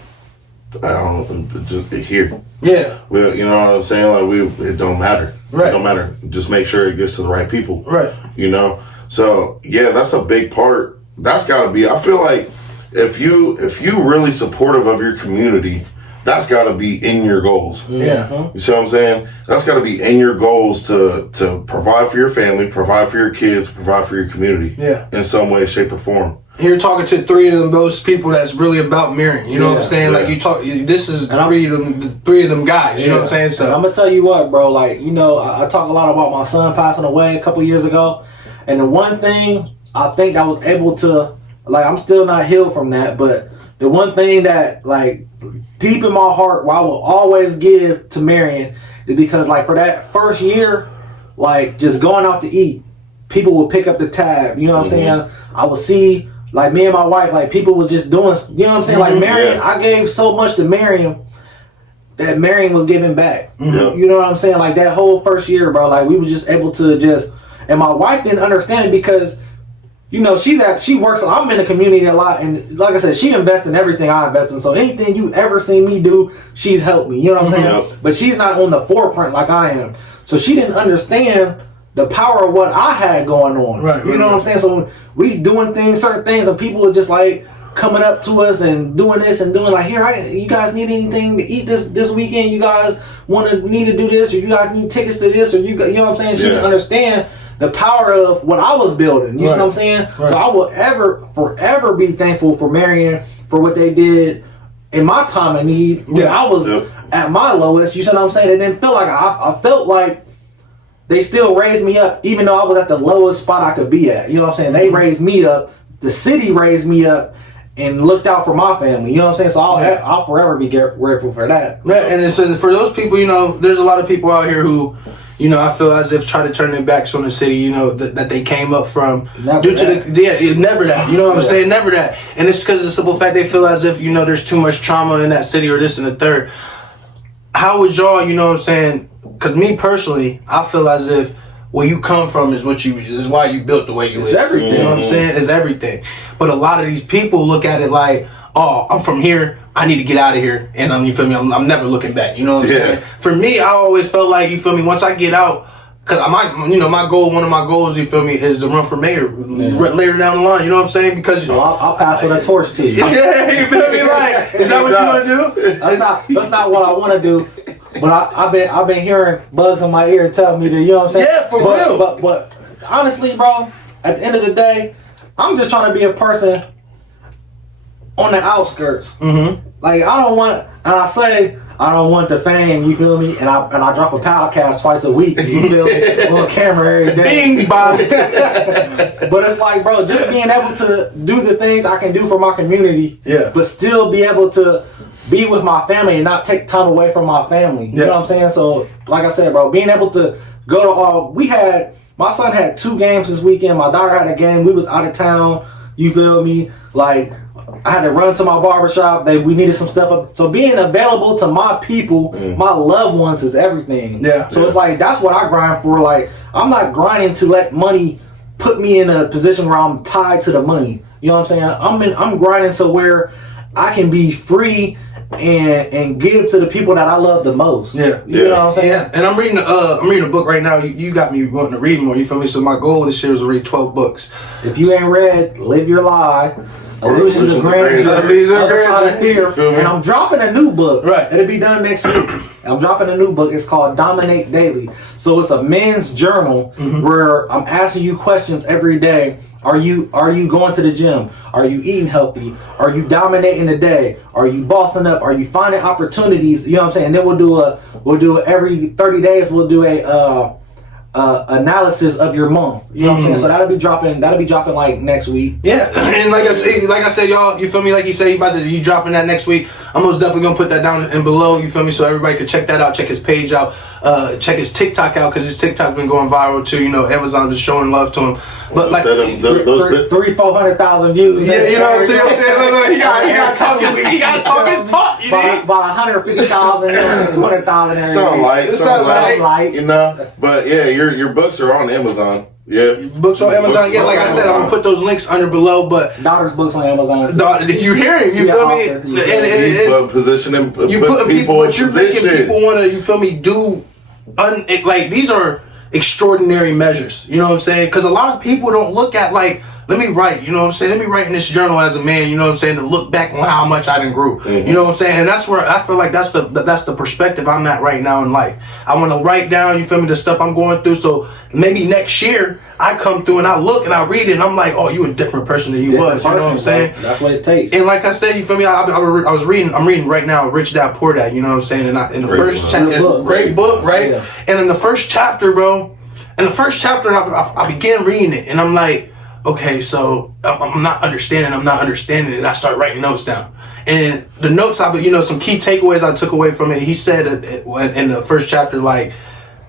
"I don't, just here." Yeah. Well, you know what I'm saying? Like, it don't matter. Right. It don't matter. Just make sure it gets to the right people. Right. You know? So, yeah, that's a big part. That's got to be, I feel like if you really supportive of your community, that's got to be in your goals. Yeah. You see what I'm saying? That's got to be in your goals to provide for your family, provide for your kids, provide for your community. Yeah. In some way, shape, or form. You're talking to three of those people that's really about Marion. You know what I'm saying? Like, this is three of them guys. You know what I'm saying? So I'm gonna tell you what, bro. Like, you know, I talk a lot about my son passing away a couple years ago, and the one thing I think I was able to, like, I'm still not healed from that, but the one thing that, like, deep in my heart, where I will always give to Marion is because, like, for that first year, like, just going out to eat, people would pick up the tab. You know what I'm saying? I would see. Like, me and my wife, like, people was just doing, you know what I'm saying? Like, Marion, I gave so much to Marion that Marion was giving back. You know what I'm saying? Like, that whole first year, bro, like, we was just able to and my wife didn't understand it because you know, she works. I'm in the community a lot, and like I said, she invests in everything I invest in. So anything you ever seen me do, she's helped me. You know what I'm saying? Yep. But she's not on the forefront like I am. So she didn't understand the power of what I had going on. Right. You know what I'm saying? So we doing things, certain things, and people are just like coming up to us and doing this and doing like, here, you guys need anything to eat this weekend? You guys need to do this, or you guys need tickets to this, or you know what I'm saying? She didn't understand the power of what I was building. You know what I'm saying? Right. So I will forever be thankful for Marion for what they did in my time of need when I was at my lowest. You see what I'm saying? It didn't feel like I felt like they still raised me up, even though I was at the lowest spot I could be at. You know what I'm saying? They raised me up. The city raised me up and looked out for my family. You know what I'm saying? So I'll forever be grateful for that. Right, and so for those people, you know, there's a lot of people out here who, you know, I feel as if try to turn their backs on the city, you know, that they came up from. Never that. Never that. You know what I'm saying? Never that. And it's because of the simple fact they feel as if, you know, there's too much trauma in that city or this and the third. How would y'all, you know what I'm saying? Because me personally, I feel as if where you come from is why you built the way you is. It's everything. You know what I'm saying? It's everything. But a lot of these people look at it like, oh, I'm from here, I need to get out of here, and you feel me? I'm never looking back. You know what I'm saying? For me, I always felt like, you feel me? Once I get out, cause my goal, one of my goals, you feel me, is to run for mayor later down the line. You know what I'm saying? Because I'll pass with a torch to you. Yeah, you feel me? Like, is that what you want to do? That's not what I want to do. But I've been hearing bugs in my ear telling me that, you know what I'm saying? Yeah, for real. But honestly, bro, at the end of the day, I'm just trying to be a person on the outskirts. Mm-hmm. Like I don't want the fame. You feel me? And I drop a podcast twice a week. You feel me? On camera every day. Bing bong. But it's like, bro, just being able to do the things I can do for my community. Yeah. But still be able to be with my family and not take time away from my family. You know what I'm saying? So, like I said, bro, being able to go to all, my son had 2 games this weekend. My daughter had a game. We was out of town. You feel me? Like, I had to run to my barbershop. We needed some stuff up. So being available to my people, my loved ones, is everything. Yeah. So it's like, that's what I grind for. Like, I'm not grinding to let money put me in a position where I'm tied to the money. You know what I'm saying? I'm grinding so where I can be free and give to the people that I love the most. Yeah. You know what I'm saying? Yeah. And I'm reading a book right now. You got me wanting to read more, you feel me? So my goal this year is to read 12 books. If you ain't read Live Your Lie, Illusions of Grandeur, Other Side of Fear, and I'm dropping a new book. Right. It'll be done next week. I'm dropping a new book. It's called Dominate Daily. So it's a men's journal where I'm asking you questions every day. Are you going to the gym? Are you eating healthy? Are you dominating the day? Are you bossing up? Are you finding opportunities? You know what I'm saying? And then we'll do every 30 days. We'll do a analysis of your month. You know what I'm saying? So that'll be dropping like next week. Yeah, and like I said, y'all, you feel me? Like you say, you dropping that next week. I'm most definitely gonna put that down in below. You feel me? So everybody can check that out. Check his page out. Check his TikTok out, because his TikTok been going viral too. You know, Amazon been showing love to him. But like 400,000 views. Yeah, you know, he got talk his talk. You know, about 150,000, 200,000. Sound light, you know. But yeah, your books are on Amazon. Yeah, books on Amazon. Yeah, like I said, I'm gonna put those links under below. But daughter's books on Amazon. You hear him? You feel me? And positioning, you put people in position. People want to, you feel me? Like these are extraordinary measures. You know what I'm saying? Because a lot of people don't look at like, let me write. You know what I'm saying? Let me write in this journal as a man. You know what I'm saying? To look back on how much I done grew. You know what I'm saying? And that's where I feel like that's the perspective I'm at right now in life. I want to write down, you feel me, the stuff I'm going through. So maybe next year I come through and I look and I read it and I'm like, oh, you a different person than you was. You know what I'm saying? That's what it takes. And like I said, you feel me? I'm reading right now, Rich Dad Poor Dad. You know what I'm saying? And in the first chapter, great book, right? Yeah. And in the first chapter, bro, I began reading it and I'm like, okay, so I'm not understanding, and I start writing notes down. And the notes, some key takeaways I took away from it. He said in the first chapter, like,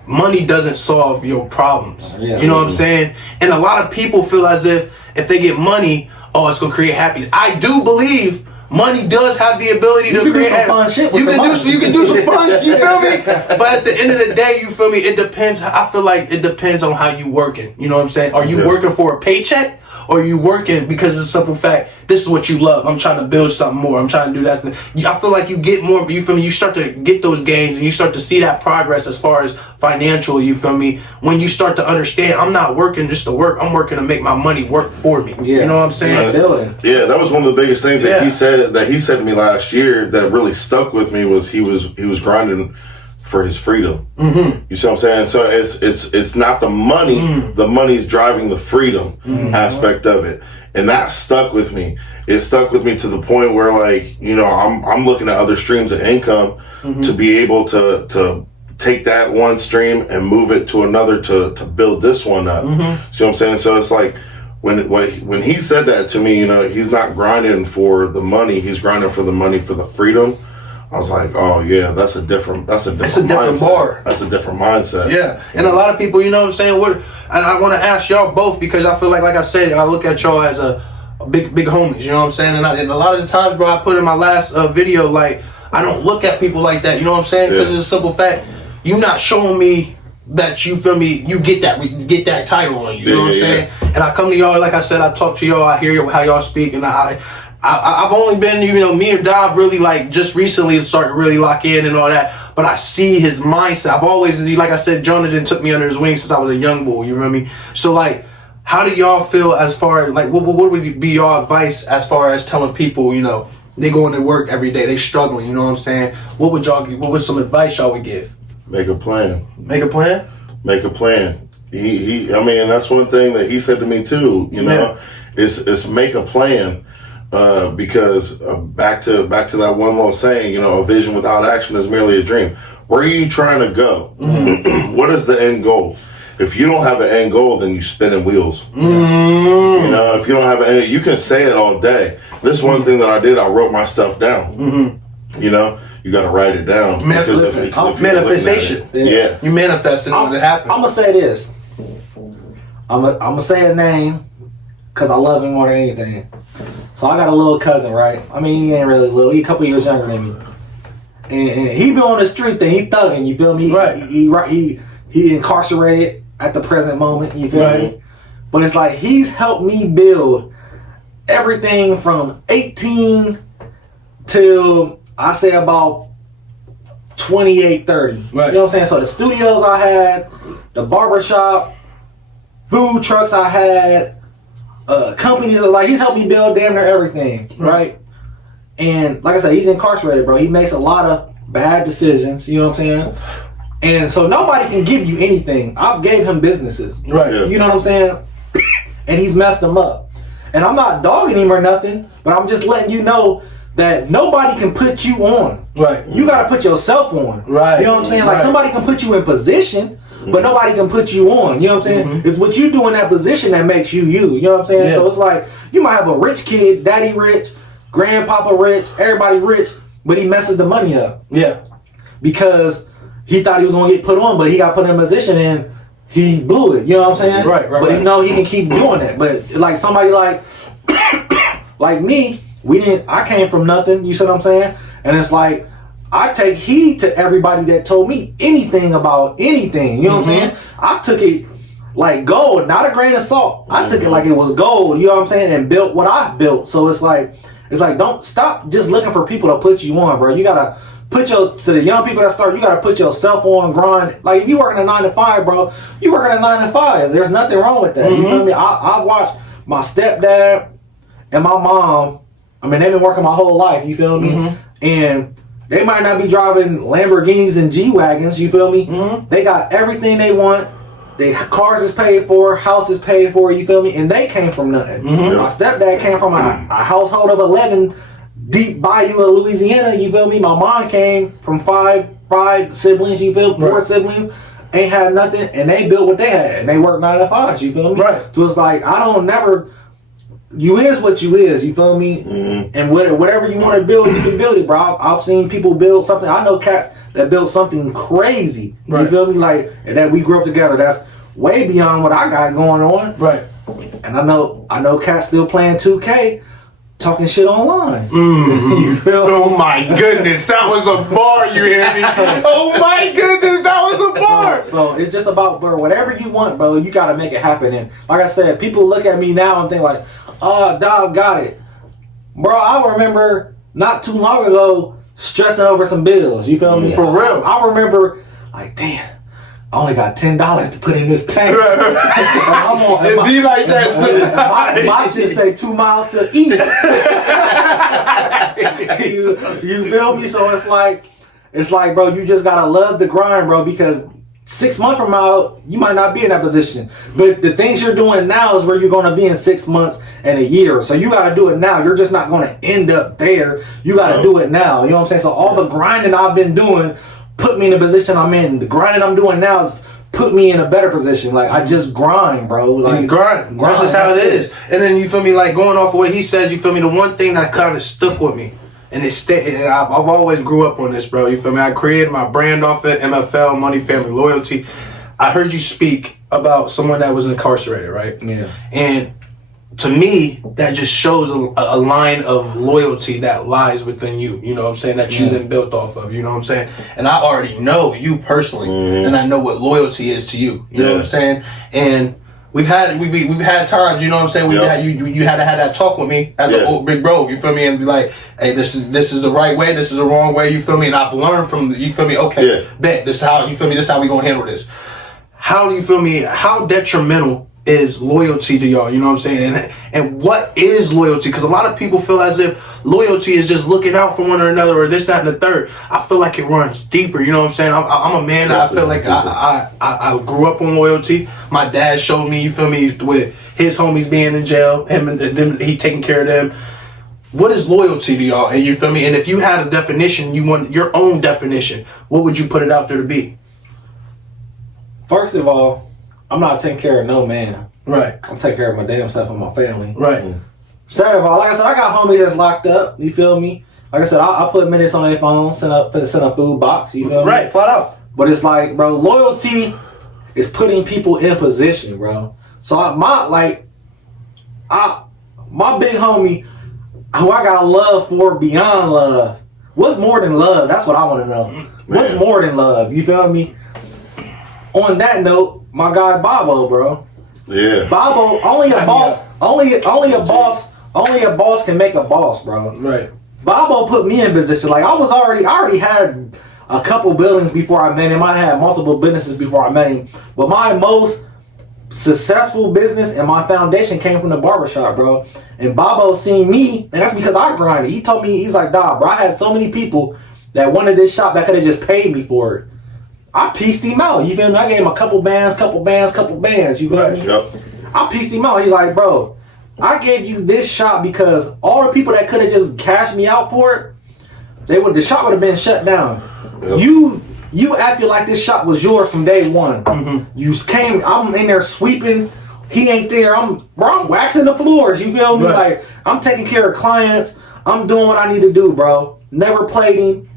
money doesn't solve your problems. Yeah. You know what I'm saying? And a lot of people feel as if they get money, oh, it's gonna create happiness. I do believe money does have the ability to create happiness. You can do some fun shit, you feel me? But at the end of the day, you feel me, it depends. I feel like it depends on how you working. You know what I'm saying? Are you working for a paycheck? or are you working because of the simple fact this is what you love? I'm trying to build something more. I'm trying to do that. I feel like you get more. You feel me? You start to get those gains and you start to see that progress as far as financial. You feel me? When you start to understand, I'm not working just to work. I'm working to make my money work for me. Yeah. You know what I'm saying? Yeah, that was one of the biggest things that he said to me last year that really stuck with me was he was grinding for his freedom. You see what I'm saying? So it's not the money. The money's driving the freedom aspect of it, and that stuck with me. It stuck with me to the point where, like, you know, I'm looking at other streams of income to be able to take that one stream and move it to another to build this one up. See what I'm saying? So it's like when he said that to me, you know, he's not grinding for the money. He's grinding for the money for the freedom. I was like, oh yeah, that's a different mindset. Bar. That's a different mindset. Yeah, and a lot of people, you know what I'm saying. And I want to ask y'all both because I feel like I said, I look at y'all as a big homies. You know what I'm saying? And a lot of the times, bro, I put in my last video, like, I don't look at people like that. You know what I'm saying? Because it's a simple fact. You not showing me that, you feel me, you get that title on you. You know what I'm saying? And I come to y'all, like I said, I talk to y'all, I hear how y'all speak, and I've only been, you know, me and Dav really, like, just recently started to really lock in and all that. But I see his mindset. I've always, like I said, Jonah took me under his wing since I was a young boy. You know what I mean? So, like, how do y'all feel as far as, like, what would be your advice as far as telling people, you know, they going to work every day, they struggling, you know what I'm saying? What would some advice y'all would give? Make a plan. Make a plan? Make a plan. He I mean, that's one thing that he said to me too, you know, is make a plan. Because back to that one little saying, you know, a vision without action is merely a dream. Where are you trying to go? What is the end goal? If you don't have an end goal, then you spinning wheels. You know, if you don't have an end, you can say it all day. This one thing that I did, I wrote my stuff down. You know, you got to write it down. Manifestation. Yeah. You manifest it when it happens. I'm going to say this. I'm gonna say a name because I love him more than anything. So I got a little cousin, right? I mean, he ain't really little. He a couple years younger than me. And he been on the street thing. He thugging, you feel me? Right. He incarcerated at the present moment, you feel me? But it's like he's helped me build everything from 18 till I say about 28, 30. Right. You know what I'm saying? So the studios I had, the barbershop, food trucks I had, companies, like, he's helped me build damn near everything, right? And like I said, he's incarcerated, bro. He makes a lot of bad decisions, you know what I'm saying? And so nobody can give you anything. I've gave him businesses, right? You know what I'm saying? And he's messed them up. And I'm not dogging him or nothing, but I'm just letting you know that nobody can put you on. Right. You got to put yourself on. Right. You know what I'm saying? Like, somebody can put you in position, but nobody can put you on. You know what I'm saying? It's what you do in that position that makes you you. You know what I'm saying? So it's like, you might have a rich kid, daddy rich, grandpapa rich, everybody rich, but he messes the money up. Yeah. Because he thought he was going to get put on, but he got put in a position and he blew it. You know what I'm saying? Right. But you know he can keep doing that. But like somebody like me, I came from nothing, you see what I'm saying? And it's like, I take heed to everybody that told me anything about anything, you know what I'm saying? I took it like gold, not a grain of salt. I took it like it was gold, you know what I'm saying? And built what I built. So it's like, don't stop just looking for people to put you on, bro. You gotta to the young people that start, you gotta put yourself on, grind. Like, if you working a 9 to 5, bro, you working a 9 to 5. There's nothing wrong with that. You feel me? I watched my stepdad and my mom. I mean, they've been working my whole life, you feel me? And they might not be driving Lamborghinis and G-Wagons, you feel me? They got everything they want. Their cars is paid for, house is paid for, you feel me? And they came from nothing. My stepdad came from a household of 11, deep bayou of Louisiana, you feel me? My mom came from five siblings, you feel me? 4 siblings, ain't had nothing, and they built what they had, and they worked 9 to 5, you feel me? Right. So it's like, you is what you is, you feel me? And whatever you want to build, you can build it, bro. I've seen people build something. I know cats that built something crazy, you feel me? Like, and that we grew up together. That's way beyond what I got going on. Right. And I know cats still playing 2K, talking shit online. You feel me? Oh my goodness, that was a bar, you hear me? Oh my goodness, that was a bar! So it's just about, bro, whatever you want, bro, you gotta make it happen. And like I said, people look at me now and think like, oh, Dog got it. Bro, I remember not too long ago stressing over some bills. You feel me? For real. I remember, like, damn, I only got $10 to put in this tank. It be like that sometimes. My shit say 2 miles to eat. you feel me? So it's like, bro, you just gotta love the grind, bro, because 6 months from now, you might not be in that position. But the things you're doing now is where you're gonna be in 6 months and a year. So you gotta do it now. You're just not gonna end up there. You gotta do it now. You know what I'm saying? So all the grinding I've been doing put me in the position I'm in. The grinding I'm doing now is put me in a better position. Like, I just grind, bro. Like, you grind. That's just how it is. And then, you feel me, like, going off of what he said, you feel me, the one thing that kind of stuck with me, and I've always grew up on this, bro, you feel me, I created my brand off it, MFL, Money, Family, Loyalty. I heard you speak about someone that was incarcerated, right? Yeah. And to me, that just shows a line of loyalty that lies within you, you know what I'm saying, that you then built off of, you know what I'm saying? And I already know you personally, and I know what loyalty is to you, you know what I'm saying? And we've had times, you know what I'm saying, you had to have that talk with me as an old big bro, you feel me, and be like, hey, this is the right way, this is the wrong way, you feel me, and I've learned from, you feel me, okay, bet, this is how, you feel me, this is how we gonna handle this. How do you feel me, how detrimental is loyalty to y'all, you know what I'm saying? And what is loyalty? Because a lot of people feel as if loyalty is just looking out for one another or this, that, and the third. I feel like it runs deeper, you know what I'm saying? I'm a man, I feel like I grew up on loyalty. My dad showed me, you feel me, with his homies being in jail, him and them, he taking care of them. What is loyalty to y'all? And you feel me? And if you had a definition, you want your own definition, what would you put it out there to be? First of all, I'm not taking care of no man. Right. I'm taking care of my damn self and my family. Right. Second of all, like I said, I got homies that's locked up. You feel me? Like I said, I put minutes on their phone, send a food box. You feel me? Right, flat out. But it's like, bro, loyalty is putting people in position, bro. So my big homie, who I got love for beyond love. What's more than love? That's what I want to know. What's more than love? You feel me? On that note, my guy Bobo, bro. Yeah. Bobo, only a boss can make a boss, bro. Right. Bobo put me in position. Like, I already had a couple buildings before I met him. I had multiple businesses before I met him. But my most successful business and my foundation came from the barbershop, bro. And Bobo seen me, and that's because I grinded. He told me, he's like, "Dog, bro, I had so many people that wanted this shop that could have just paid me for it. I pieced him out, you feel me? I gave him a couple bands, you feel me? Yep. I pieced him out. He's like, bro, I gave you this shop because all the people that could have just cashed me out for it, the shop would have been shut down. Yep. You acted like this shop was yours from day one. Mm-hmm. You came, I'm in there sweeping, he ain't there, I'm waxing the floors, you feel me? Right. Like, I'm taking care of clients, I'm doing what I need to do, bro. Never played him.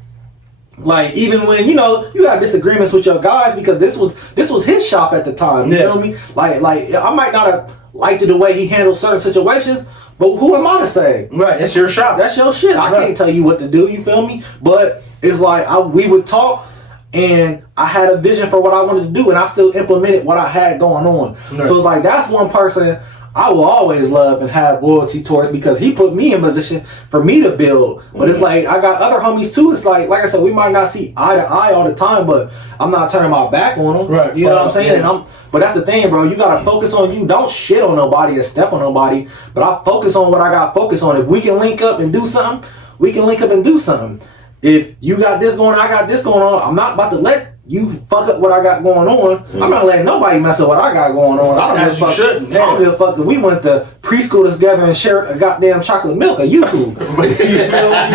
Like, even when, you know, you got disagreements with your guys because this was his shop at the time. You feel me? Like I might not have liked the way he handled certain situations, but who am I to say? Right, it's your shop. That's your shit. I can't tell you what to do, you feel me? But it's like we would talk and I had a vision for what I wanted to do and I still implemented what I had going on. Right. So it's like, that's one person I will always love and have loyalty towards because he put me in position for me to build. But it's like, I got other homies too. It's like I said, we might not see eye to eye all the time, but I'm not turning my back on them. Right. You know what I'm saying? Yeah. But that's the thing, bro. You got to focus on you. Don't shit on nobody or step on nobody. But I focus on what I got to focus on. If we can link up and do something, we can link up and do something. If you got this going on, I got this going on, I'm not about to let you fuck up what I got going on. I'm not letting nobody mess up what I got going on. I don't give a fuck. I don't give a fuck if we went to preschool together and shared a goddamn chocolate milk or yoo-hoo. I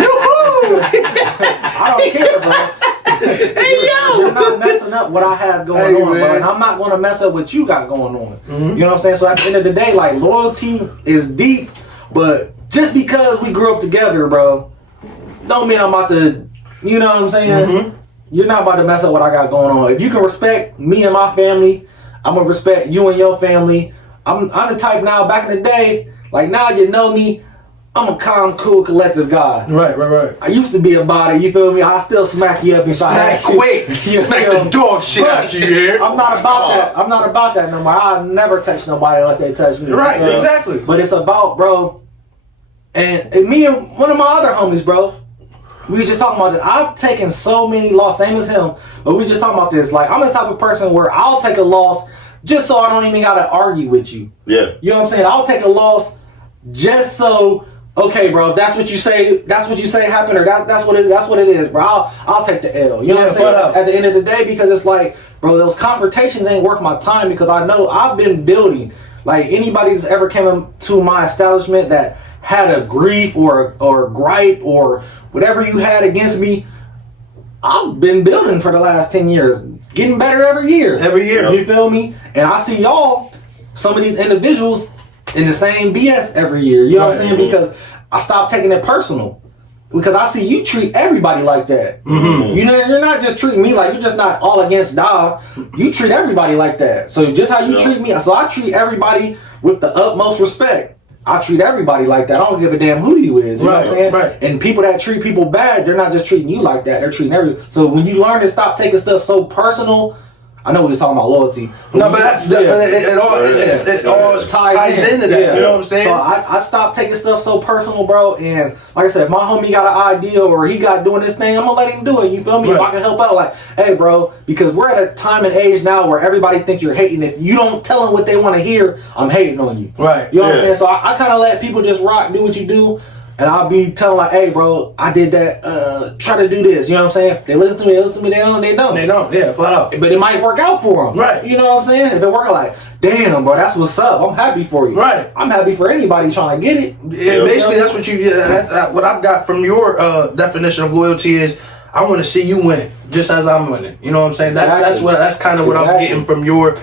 don't care, bro. Hey, yo! You're not messing up what I have going on, bro. And I'm not going to mess up what you got going on. You know what I'm saying? So at the end of the day, like, loyalty is deep, but just because we grew up together, bro, don't mean I'm about to, you know what I'm saying? You're not about to mess up what I got going on. If you can respect me and my family, I'm gonna respect you and your family. I'm the type now, back in the day, like now you know me, I'm a calm, cool, collective guy. Right. I used to be about it, you feel me? I still smack you up inside. Smack quick. Smack the dog shit out you here. I'm not about that. I'm not about that no more. I'll never touch nobody unless they touch me. Right, exactly. But it's about, bro, and me and one of my other homies, bro, we was just talking about this. I've taken so many losses, same as him, but we just talking about this. Like, I'm the type of person where I'll take a loss just so I don't even gotta argue with you. Yeah. You know what I'm saying? I'll take a loss just so, okay, bro, if that's what you say happened, or that's what it is, bro. I'll take the L. You know what I'm saying? At the end of the day, because it's like, bro, those confrontations ain't worth my time, because I know I've been building. Like, anybody that's ever came to my establishment that had a grief or gripe or whatever you had against me, I've been building for the last 10 years, getting better every year. Every year. You feel me? And I see y'all, some of these individuals, in the same BS every year. You know what I'm saying? Because I stopped taking it personal. Because I see you treat everybody like that. Mm-hmm. You know, you're not just treating me like, you're just not all against Dav. You treat everybody like that. So just how you treat me, so I treat everybody with the utmost respect. I treat everybody like that. I don't give a damn who you is. You know what I'm saying? Right. And people that treat people bad, they're not just treating you like that. They're treating everybody. So when you learn to stop taking stuff so personal, I know we was talking about loyalty. No, but it all ties into that. Yeah. You know what I'm saying? So I stopped taking stuff so personal, bro. And like I said, if my homie got an idea or he got doing this thing, I'm gonna let him do it. You feel me? Right. If I can help out, like, hey, bro, because we're at a time and age now where everybody think you're hating. If you don't tell them what they want to hear, I'm hating on you. Right. You know what I'm saying? So I kind of let people just rock, do what you do. And I'll be telling like, hey, bro, I did that. Try to do this. You know what I'm saying? They listen to me. They don't. Yeah, flat out. But it might work out for them. Right. You know what I'm saying? If it works, like, damn, bro, that's what's up. I'm happy for you. Right. I'm happy for anybody trying to get it. Yeah, basically, that's what what I've got from your definition of loyalty is, I want to see you win, just as I'm winning. You know what I'm saying? That's kind of what I'm getting from your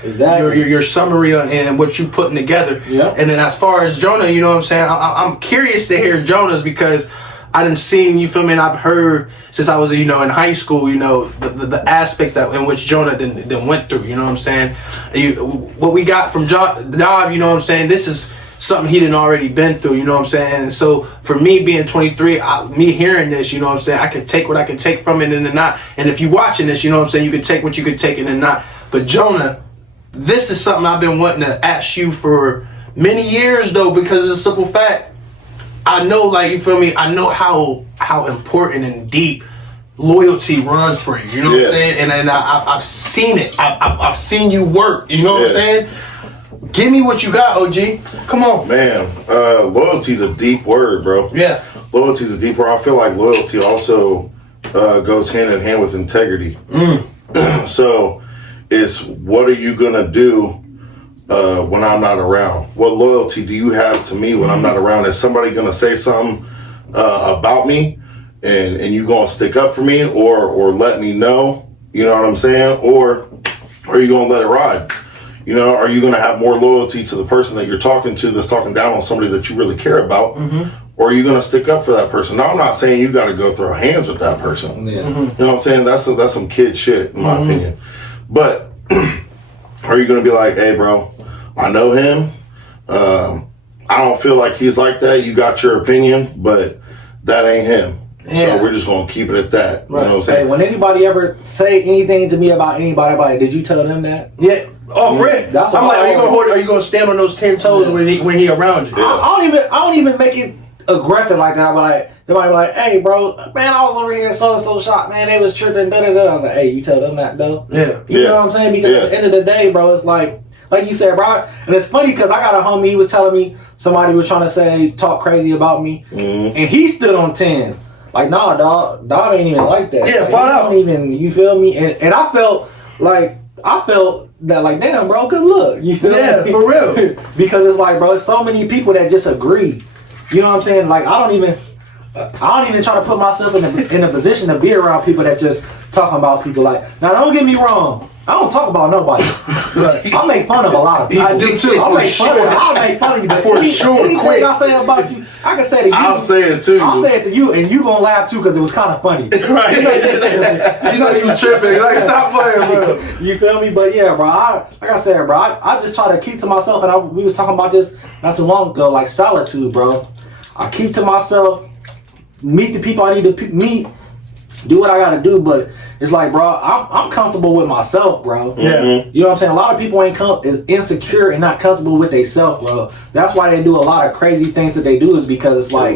summary and what you putting together. Yeah. And then as far as Jonah, you know what I'm saying? I'm curious to hear Jonah's, because I done seen, you feel me, and I've heard since I was, in high school, the aspects in which Jonah then went through. You know what I'm saying? What we got from Dav, you know what I'm saying? This is something he done already been through, you know what I'm saying? And so for me being 23, me hearing this, you know what I'm saying, I can take what I can take from it and then not. And if you watching this, you know what I'm saying, you can take what you can take and then not. But Jonah, this is something I've been wanting to ask you for many years though, because it's a simple fact. I know, like, you feel me, I know how important and deep loyalty runs for you, you know what I'm saying? And I've seen it. I've seen you work, you know what I'm saying? Give me what you got, OG. Come on. Man, loyalty's a deep word, bro. Yeah. Loyalty's a deep word. I feel like loyalty also goes hand in hand with integrity. So it's, what are you going to do when I'm not around? What loyalty do you have to me when I'm not around? Is somebody going to say something about me and you going to stick up for me or let me know? You know what I'm saying? Or are you going to let it ride? You know, are you going to have more loyalty to the person that you're talking to that's talking down on somebody that you really care about? Or are you going to stick up for that person? Now, I'm not saying you got to go throw hands with that person. You know what I'm saying? That's some kid shit, in my opinion. But are you going to be like, hey, bro, I know him. I don't feel like he's like that. You got your opinion, but that ain't him. Yeah. So we're just going to keep it at that. You know what I'm saying? Hey, when anybody ever say anything to me about anybody, I'm like, did you tell them that? Yeah. Off rip. That's I'm what like, are you gonna stand on those 10 toes when he around you? I don't even make it aggressive like that. But they might be like, hey, bro, man, I was over here so shocked, man. They was tripping. I was like, hey, you tell them that though. Yeah. You know what I'm saying? Because at the end of the day, bro, it's like you said, bro. And it's funny because I got a homie. He was telling me somebody was trying to talk crazy about me, and he stood on 10. Like, nah, dog ain't even like that. Yeah, like, flat out. Even, you feel me? And I felt that, like, damn, bro, good look. You feel me? For real. Because it's like, bro, it's so many people that just agree. You know what I'm saying? Like, I don't even try to put myself in a position to be around people that just talking about people. Like, now, don't get me wrong. I don't talk about nobody. I make fun of a lot of people. I do too. I'll make fun of you. But anything I say about you, I can say to you. I'll say it too. I'll say it to you, and you gonna laugh too because it was kind of funny. Right. You're not even tripping. Like, stop playing, bro. You feel me? But yeah, bro. Like I said, bro. I just try to keep to myself, and we was talking about this not too long ago, like solitude, bro. I keep to myself, meet the people I need to meet, do what I gotta do, but it's like, bro, I'm comfortable with myself, bro. Yeah. You know what I'm saying? A lot of people is insecure and not comfortable with themselves, bro. That's why they do a lot of crazy things that they do, is because it's like,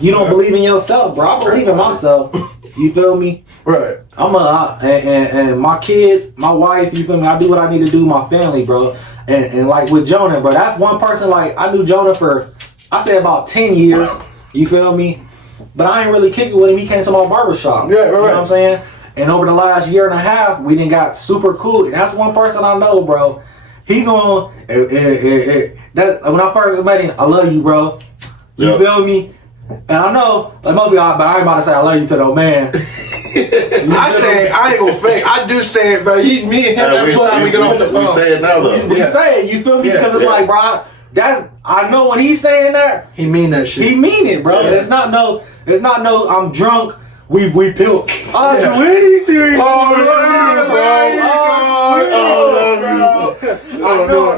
you don't believe in yourself, bro. I believe in myself. You feel me? Right. And my kids, my wife, you feel me? I do what I need to do, my family, bro. And like with Jonah, bro, that's one person, like, I knew Jonah for, I say about 10 years. You feel me? But I ain't really kicking with him. He came to my barbershop. Yeah, right. You know what I'm saying? And over the last year and a half, we done got super cool. And that's one person I know, bro. He going, that when I first met him, I love you, bro. You feel me? And I know, like, most people, but I ain't about to say I love you to no man. I say it, I ain't gonna fake. I do say it, bro. Me and him every time we get off the phone. We say it now, though. We say it, you feel me? Because it's like, bro, I know when he's saying that, He mean that shit. he mean it, bro. It's not no, I'm drunk, we pill. I'll do anything.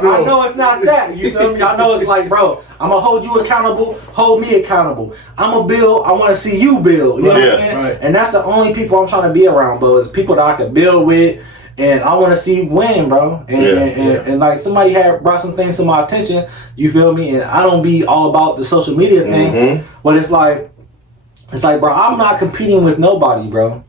I know it's not that. You feel me? I know it's like, bro, I'm gonna hold you accountable, hold me accountable. I'm gonna build, I wanna see you build. You know what I'm saying? Right. And that's the only people I'm trying to be around, bro, is people that I can build with. And I want to see win, bro. And like, somebody had brought some things to my attention, you feel me? And I don't be all about the social media thing, but it's like, bro, I'm not competing with nobody, bro.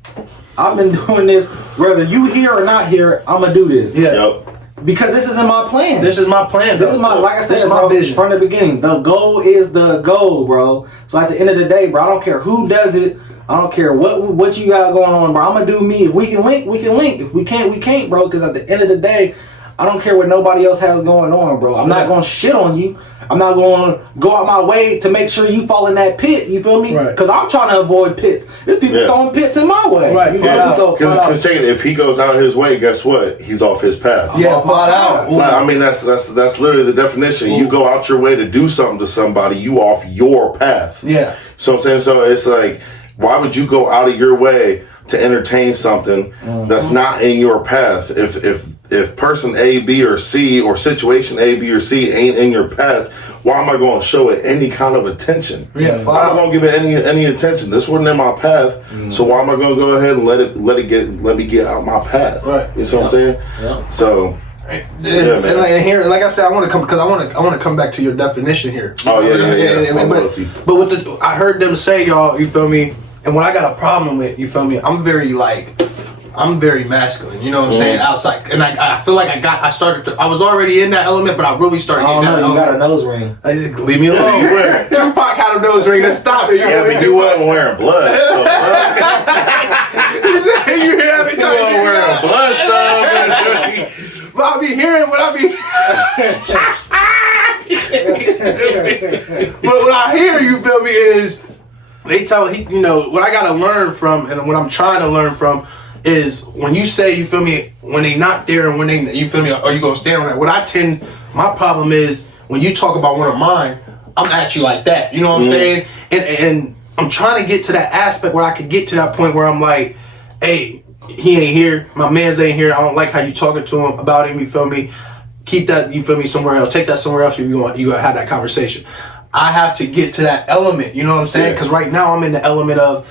I've been doing this, whether you here or not here, I'm gonna do this. Yeah. Yep. Because this is in my plan. This is my plan, This is my, like I said, this is my vision. from the beginning. The goal is the goal, bro. So at the end of the day, bro, I don't care who does it. I don't care what you got going on, bro. I'm gonna do me. If we can link, we can link. If we can't, we can't, bro. Because at the end of the day, I don't care what nobody else has going on, bro. I'm not gonna shit on you. I'm not gonna go out my way to make sure you fall in that pit. You feel me? Right. Because I'm trying to avoid pits. There's people throwing pits in my way. Right. You feel me? So Because check it, if he goes out his way, guess what? He's off his path. Yeah, flat out. I mean, that's literally the definition. You go out your way to do something to somebody, you off your path. Yeah. So I'm saying, so it's like, why would you go out of your way to entertain something that's not in your path? If person A, B, or C, or situation A, B, or C ain't in your path, why am I going to show it any kind of attention? Yeah, I'm not going to give it any attention. This wasn't in my path, so why am I going to go ahead and let me get out my path? Right. You see what I'm saying? Yeah. So. And here, like I said, I want to come because I want to come back to your definition here. Oh yeah. But with the, I heard them say, y'all, you feel me? And what I got a problem with, you feel me? I'm very masculine. You know what I'm saying? Outside, and I feel like I was already in that element, but I really started. I don't getting know. that You got a nose ring. I just leave me alone. Tupac had a nose ring. Let's stop it. Yeah, but you wasn't wearing blood. You hear that? You wasn't wearing blood stuff. But I be hearing what I be. But what I hear, you feel me, is they tell you know what I gotta learn from, and what I'm trying to learn from is when you say, you feel me, when they not there and when they, you feel me, are you gonna stand on that? My problem is when you talk about one of mine, I'm at you like that. You know what I'm saying? And I'm trying to get to that aspect where I could get to that point where I'm like, hey, he ain't here, my man's ain't here, I don't like how you talking to him about him, you feel me? Keep that, you feel me, somewhere else. Take that somewhere else if you gonna have that conversation. I have to get to that element, you know what I'm saying? Because right now I'm in the element of,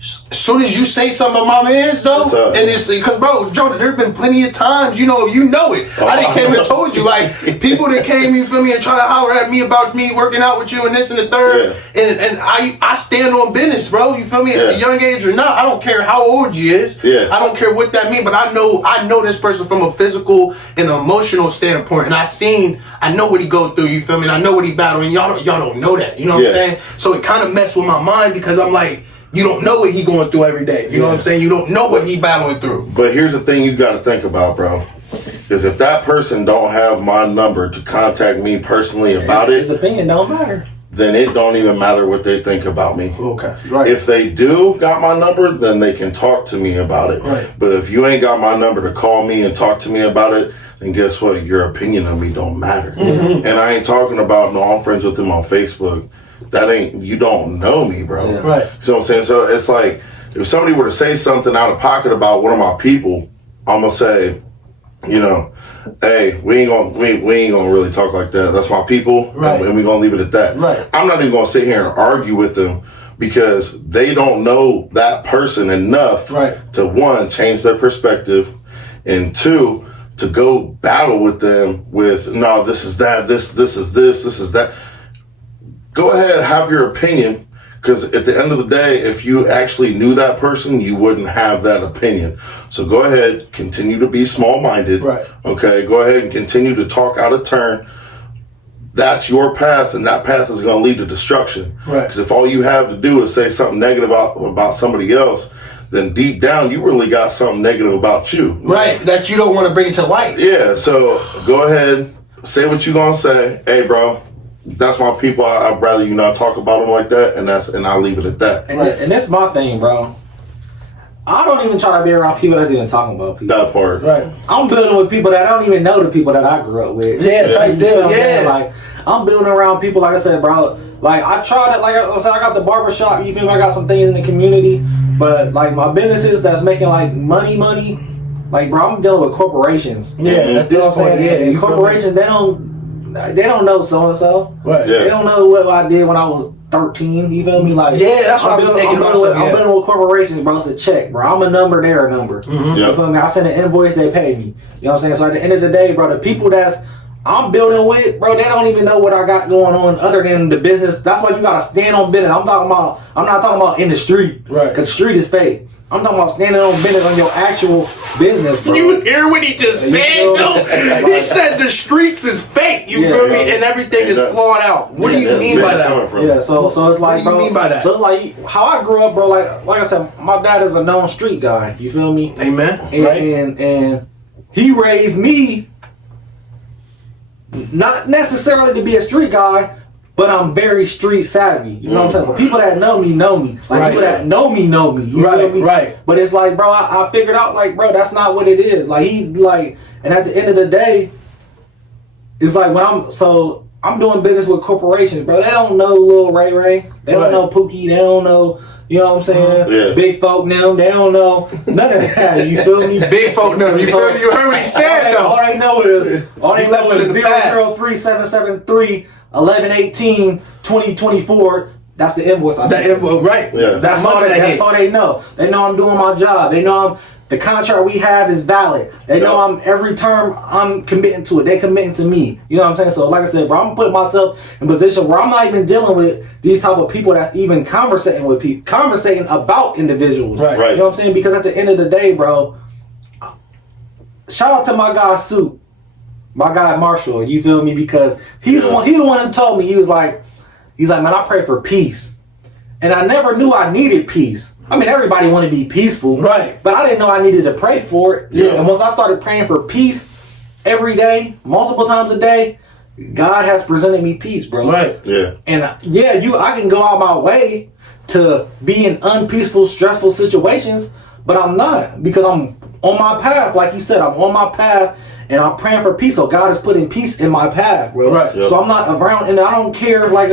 as soon as you say something about my man's though, and it's because bro, Jonah, there have been plenty of times, you know it. I done came and told you, like, people that came, you feel me, and try to holler at me about me working out with you and this and the third, and I stand on business, bro. You feel me? At a young age or not, I don't care how old you is. I don't care what that means, but I know this person from a physical and emotional standpoint, and I know what he go through. You feel me? And I know what he battling. Y'all don't know that. You know what I'm saying? So it kind of messed with my mind because I'm like, you don't know what he going through every day. You know what I'm saying? You don't know what he battling through. But here's the thing you got to think about, bro. Is if that person don't have my number to contact me personally about His opinion don't matter. then it don't even matter what they think about me. Okay. Right. If they do got my number, then they can talk to me about it. Right. But if you ain't got my number to call me and talk to me about it, then guess what? Your opinion of me don't matter. And I ain't talking about, no, I'm friends with him on Facebook. That ain't, you don't know me, bro. Yeah. Right. You know what I'm saying? So it's like, if somebody were to say something out of pocket about one of my people, I'm going to say, you know, hey, we ain't gonna really talk like that. That's my people, Right. and we gonna leave it at that. Right. I'm not even gonna sit here and argue with them because they don't know that person enough Right. to, one, change their perspective, and two, to go battle with them with, no, this is that, this is this is that. Go ahead, have your opinion. Because at the end of the day, if you actually knew that person, you wouldn't have that opinion. So go ahead, continue to be small-minded. Right. Okay, go ahead and continue to talk out of turn. That's your path, and that path is going to lead to destruction. Right. Because if all you have to do is say something negative about somebody else, then deep down, you really got something negative about you. Right. That you don't want to bring to light. Yeah, so go ahead, say what you're going to say. Hey, bro. That's my people. I'd rather you not talk about them like that, and I'll leave it at that. And that's my thing, bro. I don't even try to be around people that's even talking about people. That part. Right. I'm building with people that don't even know the people that I grew up with. Yeah, type You deal. feel what I'm saying? Yeah. Like, I'm building around people, like I said, bro. Like, I tried it, like I said, I got the barbershop, you feel me? I got some things in the community. But, like, my businesses that's making, like, money, like, bro, I'm dealing with corporations. Yeah. At You this know what I'm point, saying? yeah. And you feel me? corporations, they don't know so-and-so. Right. Yeah. They don't know what I did when I was 13, you feel me? Like, Yeah, that's what I've been thinking about. I'm building with corporations, bro. It's a check, bro. I'm a number, they're a number. Mm-hmm. Yeah. You feel me? I send an invoice, they pay me. You know what I'm saying? So at the end of the day, bro, the people I'm building with, bro, they don't even know what I got going on other than the business. That's why you gotta stand on business. I'm not talking about in the street. Right. Cause street is fake. I'm talking about standing on business on your actual business, bro. You hear what he just You said, feel though? me? He said the streets is fake. You Yeah, feel me? yeah. And everything is Yeah. flawed out. What do you mean by that? Yeah, so it's like, What do you bro. mean by that? So it's like how I grew up, bro. Like I said, my dad is a known street guy. You feel me? Amen. And, Right. and he raised me not necessarily to be a street guy, but I'm very street savvy. You know what I'm saying? The people that know me know me. Like Right. people that know me know me. You Right, feel me? right. But it's like, bro, I figured out, like, bro, that's not what it is. Like and at the end of the day, it's like when I'm doing business with corporations, bro. They don't know Lil Ray Ray. They don't Right. know Pookie. They don't know, you know what I'm saying? Yeah. Big folk them. They don't know none of that. You feel me? Big folk know. You feel me? You heard what he said, All though. they know is all they left know it in is the past. 003-773-1118-2024. That's the invoice I That sent. info, right? Yeah. That's money all. that That's hit. all they know. They know I'm doing my job. They know the contract we have is valid. They know Yeah. every term I'm committing to it. They committing to me. You know what I'm saying? So like I said, bro, I'm putting myself in a position where I'm not even dealing with these type of people that's even conversating with people, conversating about individuals. Right. Right. You know what I'm saying? Because at the end of the day, bro, shout out to my guy Soup, my guy Marshall. You feel me? Because he's the one who told me. He's like, man, I pray for peace, and I never knew I needed peace. I mean, everybody want to be peaceful, Right. But I didn't know I needed to pray for it. Yeah. And once I started praying for peace every day, multiple times a day, God has presented me peace, bro. Right. Yeah. And I can go out my way to be in unpeaceful, stressful situations, but I'm not, because I'm on my path. Like you said, I'm on my path and I'm praying for peace. So God is putting peace in my path, bro. Right. Yep. So I'm not around, and I don't care, like,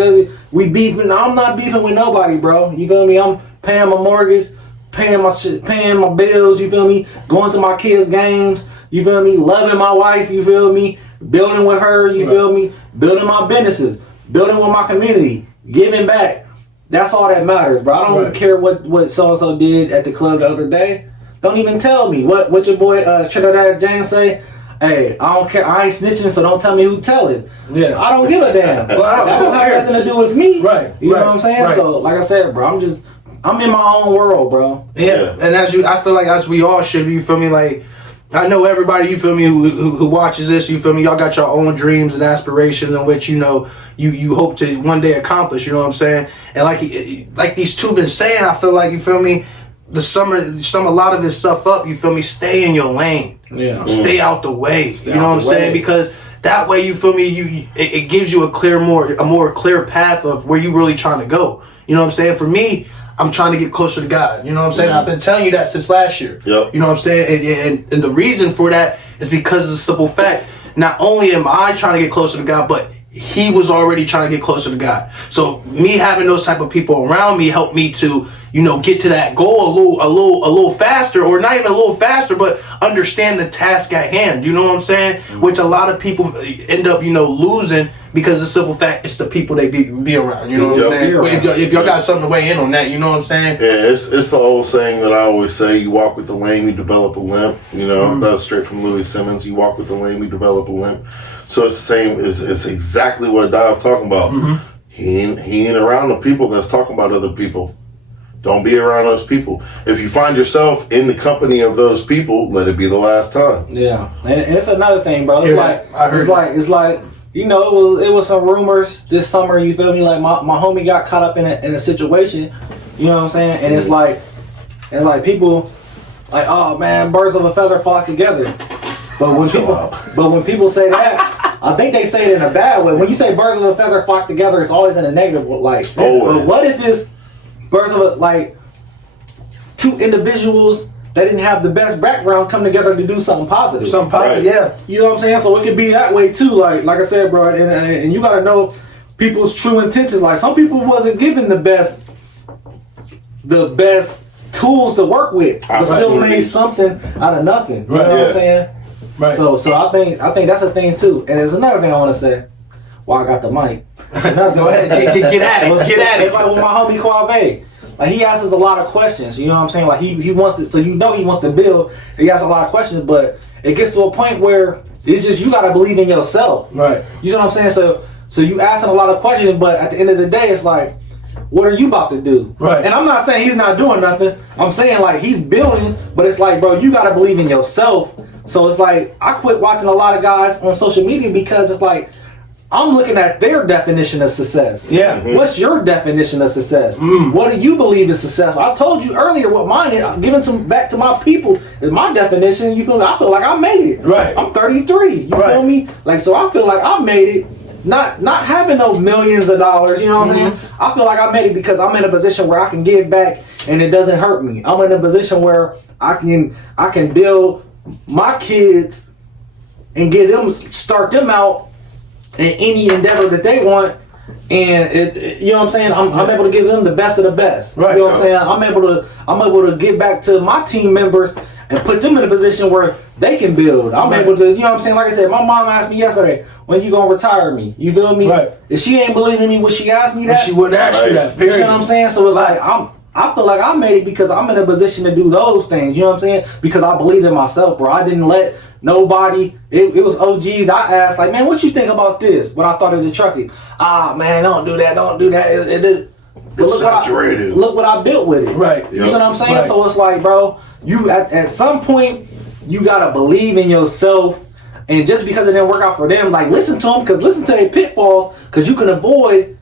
we beefing. I'm not beefing with nobody, bro. You feel me? I'm paying my mortgage, paying my shit, paying my bills, you feel me? Going to my kids' games, you feel me? Loving my wife, you feel me? Building with her, you feel me? Building my businesses, building with my community, giving back. That's all that matters, bro. I don't care what so-and-so did at the club the other day. Don't even tell me. What your boy Trinidad James say? Hey, I don't care. I ain't snitching, so don't tell me who's telling. Yeah. I don't give a damn. Well, I that don't don't have care. nothing to do with me. Right, You know right, what I'm saying? right. So, like I said, bro, I'm in my own world, bro. Yeah. And I feel like as we all should, you feel me? Like, I know everybody, you feel me, who watches this, you feel me? Y'all got your own dreams and aspirations in which, you know, you hope to one day accomplish, you know what I'm saying? And like these two been saying, I feel like, you feel me, sum a lot of this stuff up, you feel me, stay in your lane. Yeah. Stay out the way. You know out what I'm the saying? way. Because that way, you feel me, it gives you a more clear path of where you really trying to go. You know what I'm saying? For me, I'm trying to get closer to God. You know what I'm saying? I've been telling you that since last year. Yep. You know what I'm saying? And the reason for that is because of the simple fact, not only am I trying to get closer to God, but he was already trying to get closer to God. So me having those type of people around me helped me to, get to that goal a little faster, or not even a little faster, but understand the task at hand. You know what I'm saying? Which a lot of people end up, losing because the simple fact it's the people they be around. You know what I'm saying? But if y'all got something to weigh in on that, you know what I'm saying? Yeah, it's the old saying that I always say: you walk with the lame, you develop a limp. That was straight from Louis Simmons. You walk with the lame, you develop a limp. So it's the same. It's exactly what Dav talking about. He ain't around the people that's talking about other people. Don't be around those people. If you find yourself in the company of those people, let it be the last time. Yeah, and it's another thing, bro. It's Yeah, like it was some rumors this summer. You feel me? Like my homie got caught up in a situation. You know what I'm saying? And it's like people like, oh man, birds of a feather flock together. But when people say that, I think they say it in a bad way. When you say birds of a feather flock together, it's always in a negative light. But what if it's birds of two individuals that didn't have the best background come together to do something positive? Right. Yeah. You know what I'm saying? So it could be that way too. Like I said, bro, and you gotta know people's true intentions. Like some people wasn't given the best tools to work with, but still made something out of nothing. You know what I'm saying? Right. So I think that's a thing too. And there's another thing I want to say. While I got the mic. Go ahead, get at it. Get at it. It's like with my homie Quave. Like he asks us a lot of questions. You know what I'm saying? Like he wants to. So he wants to build. He asks a lot of questions, but it gets to a point where it's just you gotta believe in yourself. Right. You know what I'm saying? So you asking a lot of questions, but at the end of the day, it's like, what are you about to do? Right. And I'm not saying he's not doing nothing. I'm saying like he's building, but it's like, bro, you gotta believe in yourself. So it's like I quit watching a lot of guys on social media because it's like I'm looking at their definition of success. Yeah. What's your definition of success? What do you believe is successful? I told you earlier what mine is. Giving back to my people is my definition. You feel? I feel like I made it. Right. I'm 33. You feel me? Like so, I feel like I made it. Not having no millions of dollars. You know what I'm saying? I feel like I made it because I'm in a position where I can give back and it doesn't hurt me. I'm in a position where I can build my kids and start them out in any endeavor that they want, and you know what I'm saying? I'm able to give them the best of the best. Right. You know what I'm saying? I'm able to give back to my team members and put them in a position where they can build. I'm able to, you know what I'm saying? Like I said, my mom asked me yesterday, when you gonna retire me? You feel me? Right. If she ain't believing me when she asked me that, She wouldn't ask you that. you know what I'm saying? So it's like I feel like I made it because I'm in a position to do those things. You know what I'm saying? Because I believed in myself, bro. I didn't let nobody. It was OGs. I asked, like, man, what you think about this? When I started the trucking, man, don't do that. It's saturated. Look what I built with it. Right. You know what I'm saying? Right. So it's like, bro, you at some point you gotta believe in yourself. And just because it didn't work out for them, like listen to them, because listen to their pitfalls, because you can avoid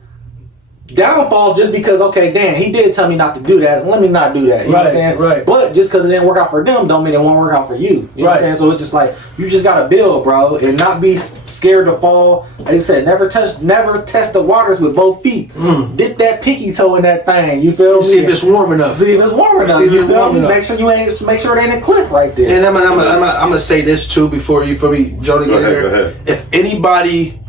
downfalls just because, okay, damn, he did tell me not to do that. Let me not do that. You know what I'm saying? Right. But just because it didn't work out for them, don't mean it won't work out for you. You know what I'm saying? So it's just like you just gotta build, bro, and not be scared to fall. Like I said, never test the waters with both feet. Dip that pinky toe in that thing. You feel me? See if it's warm enough. See if it's warm enough. You feel me? Make sure it ain't a cliff right there. And I'm gonna say this too before you feel me, Jonah. Go ahead. If anybody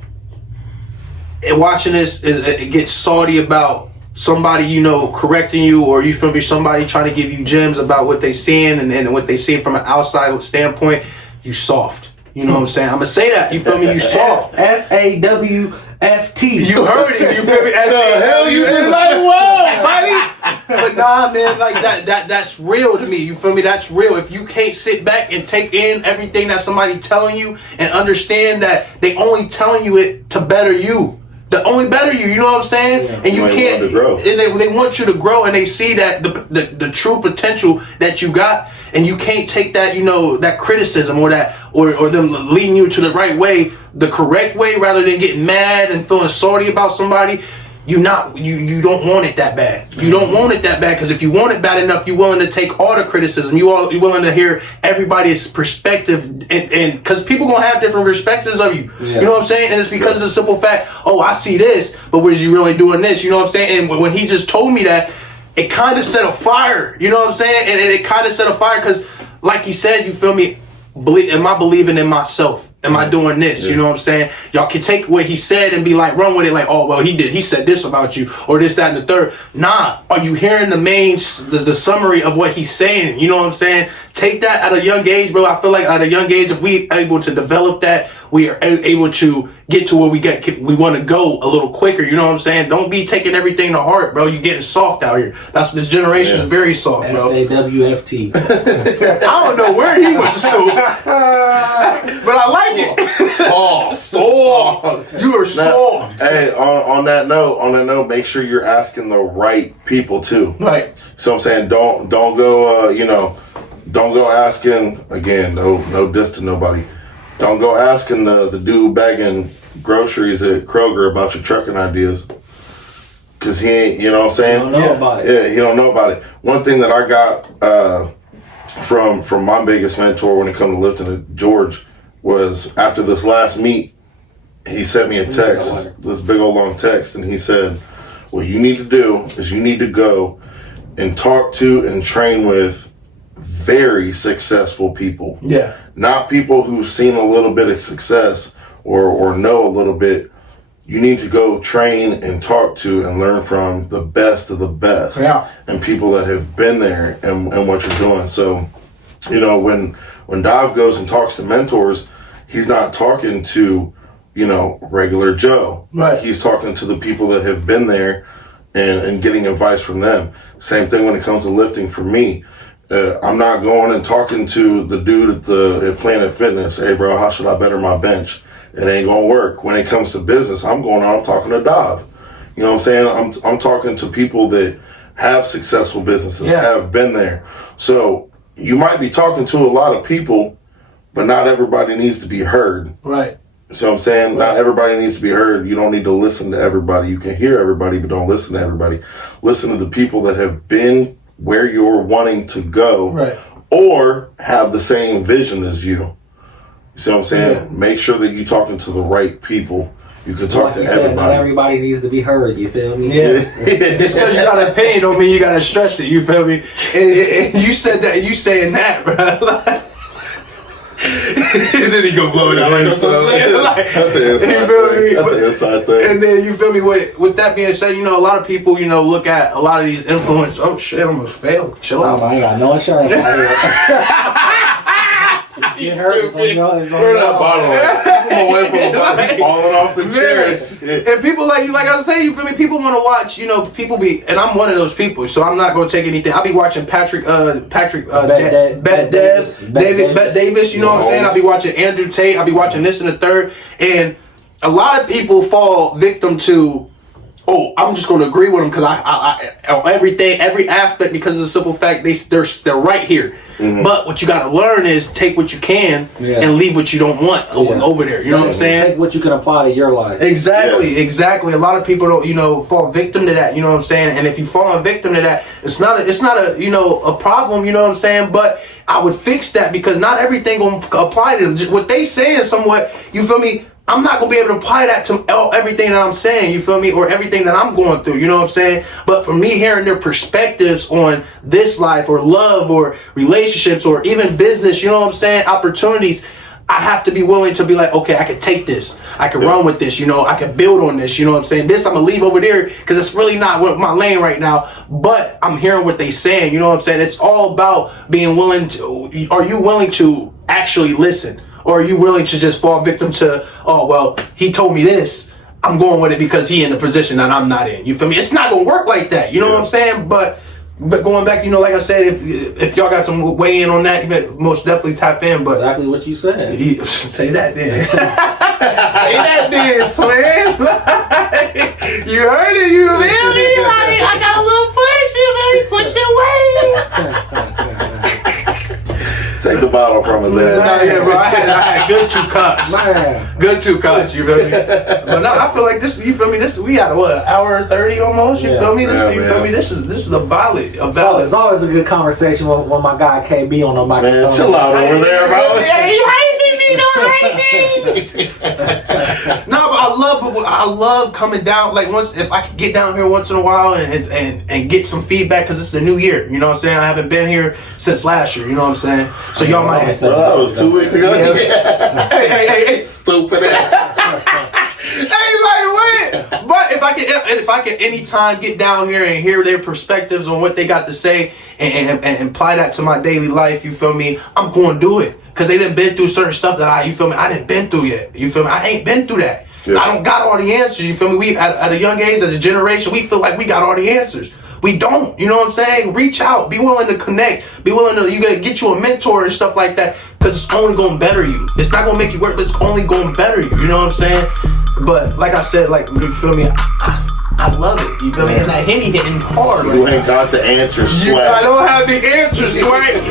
watching this it gets salty about somebody correcting you, or you feel me, somebody trying to give you gems about what they seeing and what they seeing from an outside standpoint, you soft. You know what I'm saying? I'm gonna say that. You feel me? You soft. SAWFT. You heard it. You feel me? hell you just like, whoa, buddy. But nah, man, like that's real to me. You feel me? That's real. If you can't sit back and take in everything that somebody telling you and understand that they only telling you it to better you. To only better you know what I'm saying? Yeah. And you can't, want to grow. and they want you to grow, and they see that the true potential that you got, and you can't take that, that criticism or them leading you to the right way, the correct way, rather than getting mad and feeling sorry about somebody. You don't want it that bad. You don't want it that bad, because if you want it bad enough, you're willing to take all the criticism. You're willing to hear everybody's perspective, and because people gonna have different perspectives of you. Yeah. You know what I'm saying? And it's because of the simple fact, oh, I see this, but what is you really doing this? You know what I'm saying? And when he just told me that, it kind of set a fire. You know what I'm saying? And it kind of set a fire because, like he said, you feel me? Am I believing in myself? Am I doing this? You know what I'm saying? Y'all can take what he said and be like, run with it like, oh, well, he said this about you, or this, that, and the third. Nah, are you hearing the summary of what he's saying? You know what I'm saying? Take that at a young age, bro. I feel like at a young age, if we able to develop that, we are able to get to where we want to go a little quicker. You know what I'm saying? Don't be taking everything to heart, bro. You getting soft out here. That's this generation is very soft, bro. SAWFT. I don't know where he went to school, but I like it. Soft. You are soft. Hey, on that note, make sure you're asking the right people too. Right. So I'm saying, don't go, don't go asking, again, no diss to nobody. Don't go asking the dude bagging groceries at Kroger about your trucking ideas. Cause he ain't, you know what I'm saying? Don't know about it. Yeah, he don't know about it. One thing that I got from my biggest mentor when it comes to lifting, George, was after this last meet, he sent me a text, this big old long text, and he said, what you need to do is you need to go and talk to and train with very successful people. Yeah. Not people who've seen a little bit of success or know a little bit. You need to go train and talk to and learn from the best of the best. Yeah. And people that have been there and what you're doing. So, when Dav goes and talks to mentors, he's not talking to, regular Joe. Right. He's talking to the people that have been there and getting advice from them. Same thing when it comes to lifting for me. I'm not going and talking to the dude at Planet Fitness. Hey, bro, how should I better my bench? It ain't gonna work. When it comes to business, I'm talking to Dav. You know what I'm saying? I'm talking to people that have successful businesses, have been there. So you might be talking to a lot of people, but not everybody needs to be heard. Right. So I'm saying not everybody needs to be heard. You don't need to listen to everybody. You can hear everybody, but don't listen to everybody. Listen to the people that have been where you're wanting to go, right, or have the same vision as you. You see what I'm saying? Yeah. Make sure that you're talking to the right people. You can talk to everybody. Said, not everybody needs to be heard. You feel me? Yeah. Just because you got an opinion don't mean you got to stress it. You feel me? And you said that. You saying that, bro. And then he go blow it out like that's an inside thing. That's an inside thing. And then you feel me? With that being said, a lot of people, look at a lot of these influencers. Oh shit! I almost failed. Chill out. I ain't got no insurance out here. It hurts. We're not bottling. People away from the bottom, falling off the chair. And people like I was saying, you feel me? People want to watch. People be, and I'm one of those people. So I'm not gonna take anything. I'll be watching Patrick Davis. You know what I'm saying? I'll be watching Andrew Tate. I'll be watching this and the third. And a lot of people fall victim to, I'm just going to agree with them because I everything, every aspect, because of the simple fact they're right here. Mm-hmm. But what you got to learn is take what you can and leave what you don't want over there. You know what I'm saying? Take what you can apply to your life. Exactly. A lot of people don't, fall victim to that. You know what I'm saying? And if you fall a victim to that, it's not a problem. You know what I'm saying? But I would fix that because not everything gonna apply to them. What they saying somewhat, you feel me? I'm not going to be able to apply that to everything that I'm saying, you feel me? Or everything that I'm going through, you know what I'm saying? But for me, hearing their perspectives on this life or love or relationships or even business, you know what I'm saying? Opportunities, I have to be willing to be like, okay, I can take this. I can run with this, I can build on this, you know what I'm saying? This I'm going to leave over there because it's really not my lane right now. But I'm hearing what they saying, you know what I'm saying? It's all about being willing to, are you willing to actually listen? Or are you willing to just fall victim to, he told me this, I'm going with it because he in the position that I'm not in. You feel me? It's not going to work like that. You know what I'm saying? But going back, like I said, if y'all got some weigh in on that, you can most definitely tap in. But exactly what you said. Say that then. Say that then, twin. You heard it, you feel me? I got a little push, you baby. Push it away. Take the bottle from his head. Bro, I had good 2 cups. Man. Good 2 cups, you feel me? But no, I feel like this, you feel me? This, we got an hour 30 almost, you feel me? Feel me? This is a ballad. So it's always a good conversation when my guy KB on the microphone. Man, chill out over there, bro. Yeah, he hating me, though. No, but I love coming down. Like once, if I could get down here once in a while and get some feedback, because it's the new year. You know what I'm saying? I haven't been here since last year. You know what I'm saying? So y'all might. Bro, that was 2 weeks ago. Hey, Stupid ass. hey, like what? But if I could anytime get down here and hear their perspectives on what they got to say and apply that to my daily life, you feel me? I'm going to do it. Cause they done been through certain stuff that you feel me, I didn't been through yet. You feel me? I ain't been through that. Yeah. I don't got all the answers. You feel me? We at a young age, as a generation, we feel like we got all the answers. We don't. You know what I'm saying? Reach out. Be willing to connect. Be willing to. You gotta get you a mentor and stuff like that. Cause it's only gonna better you. It's not gonna make you work. But it's only gonna better you. You know what I'm saying? But like I said, like you feel me? I love it. You feel me? And that Henny hitting hard. You ain't got the answer, Swag. I don't have the answer, Swag.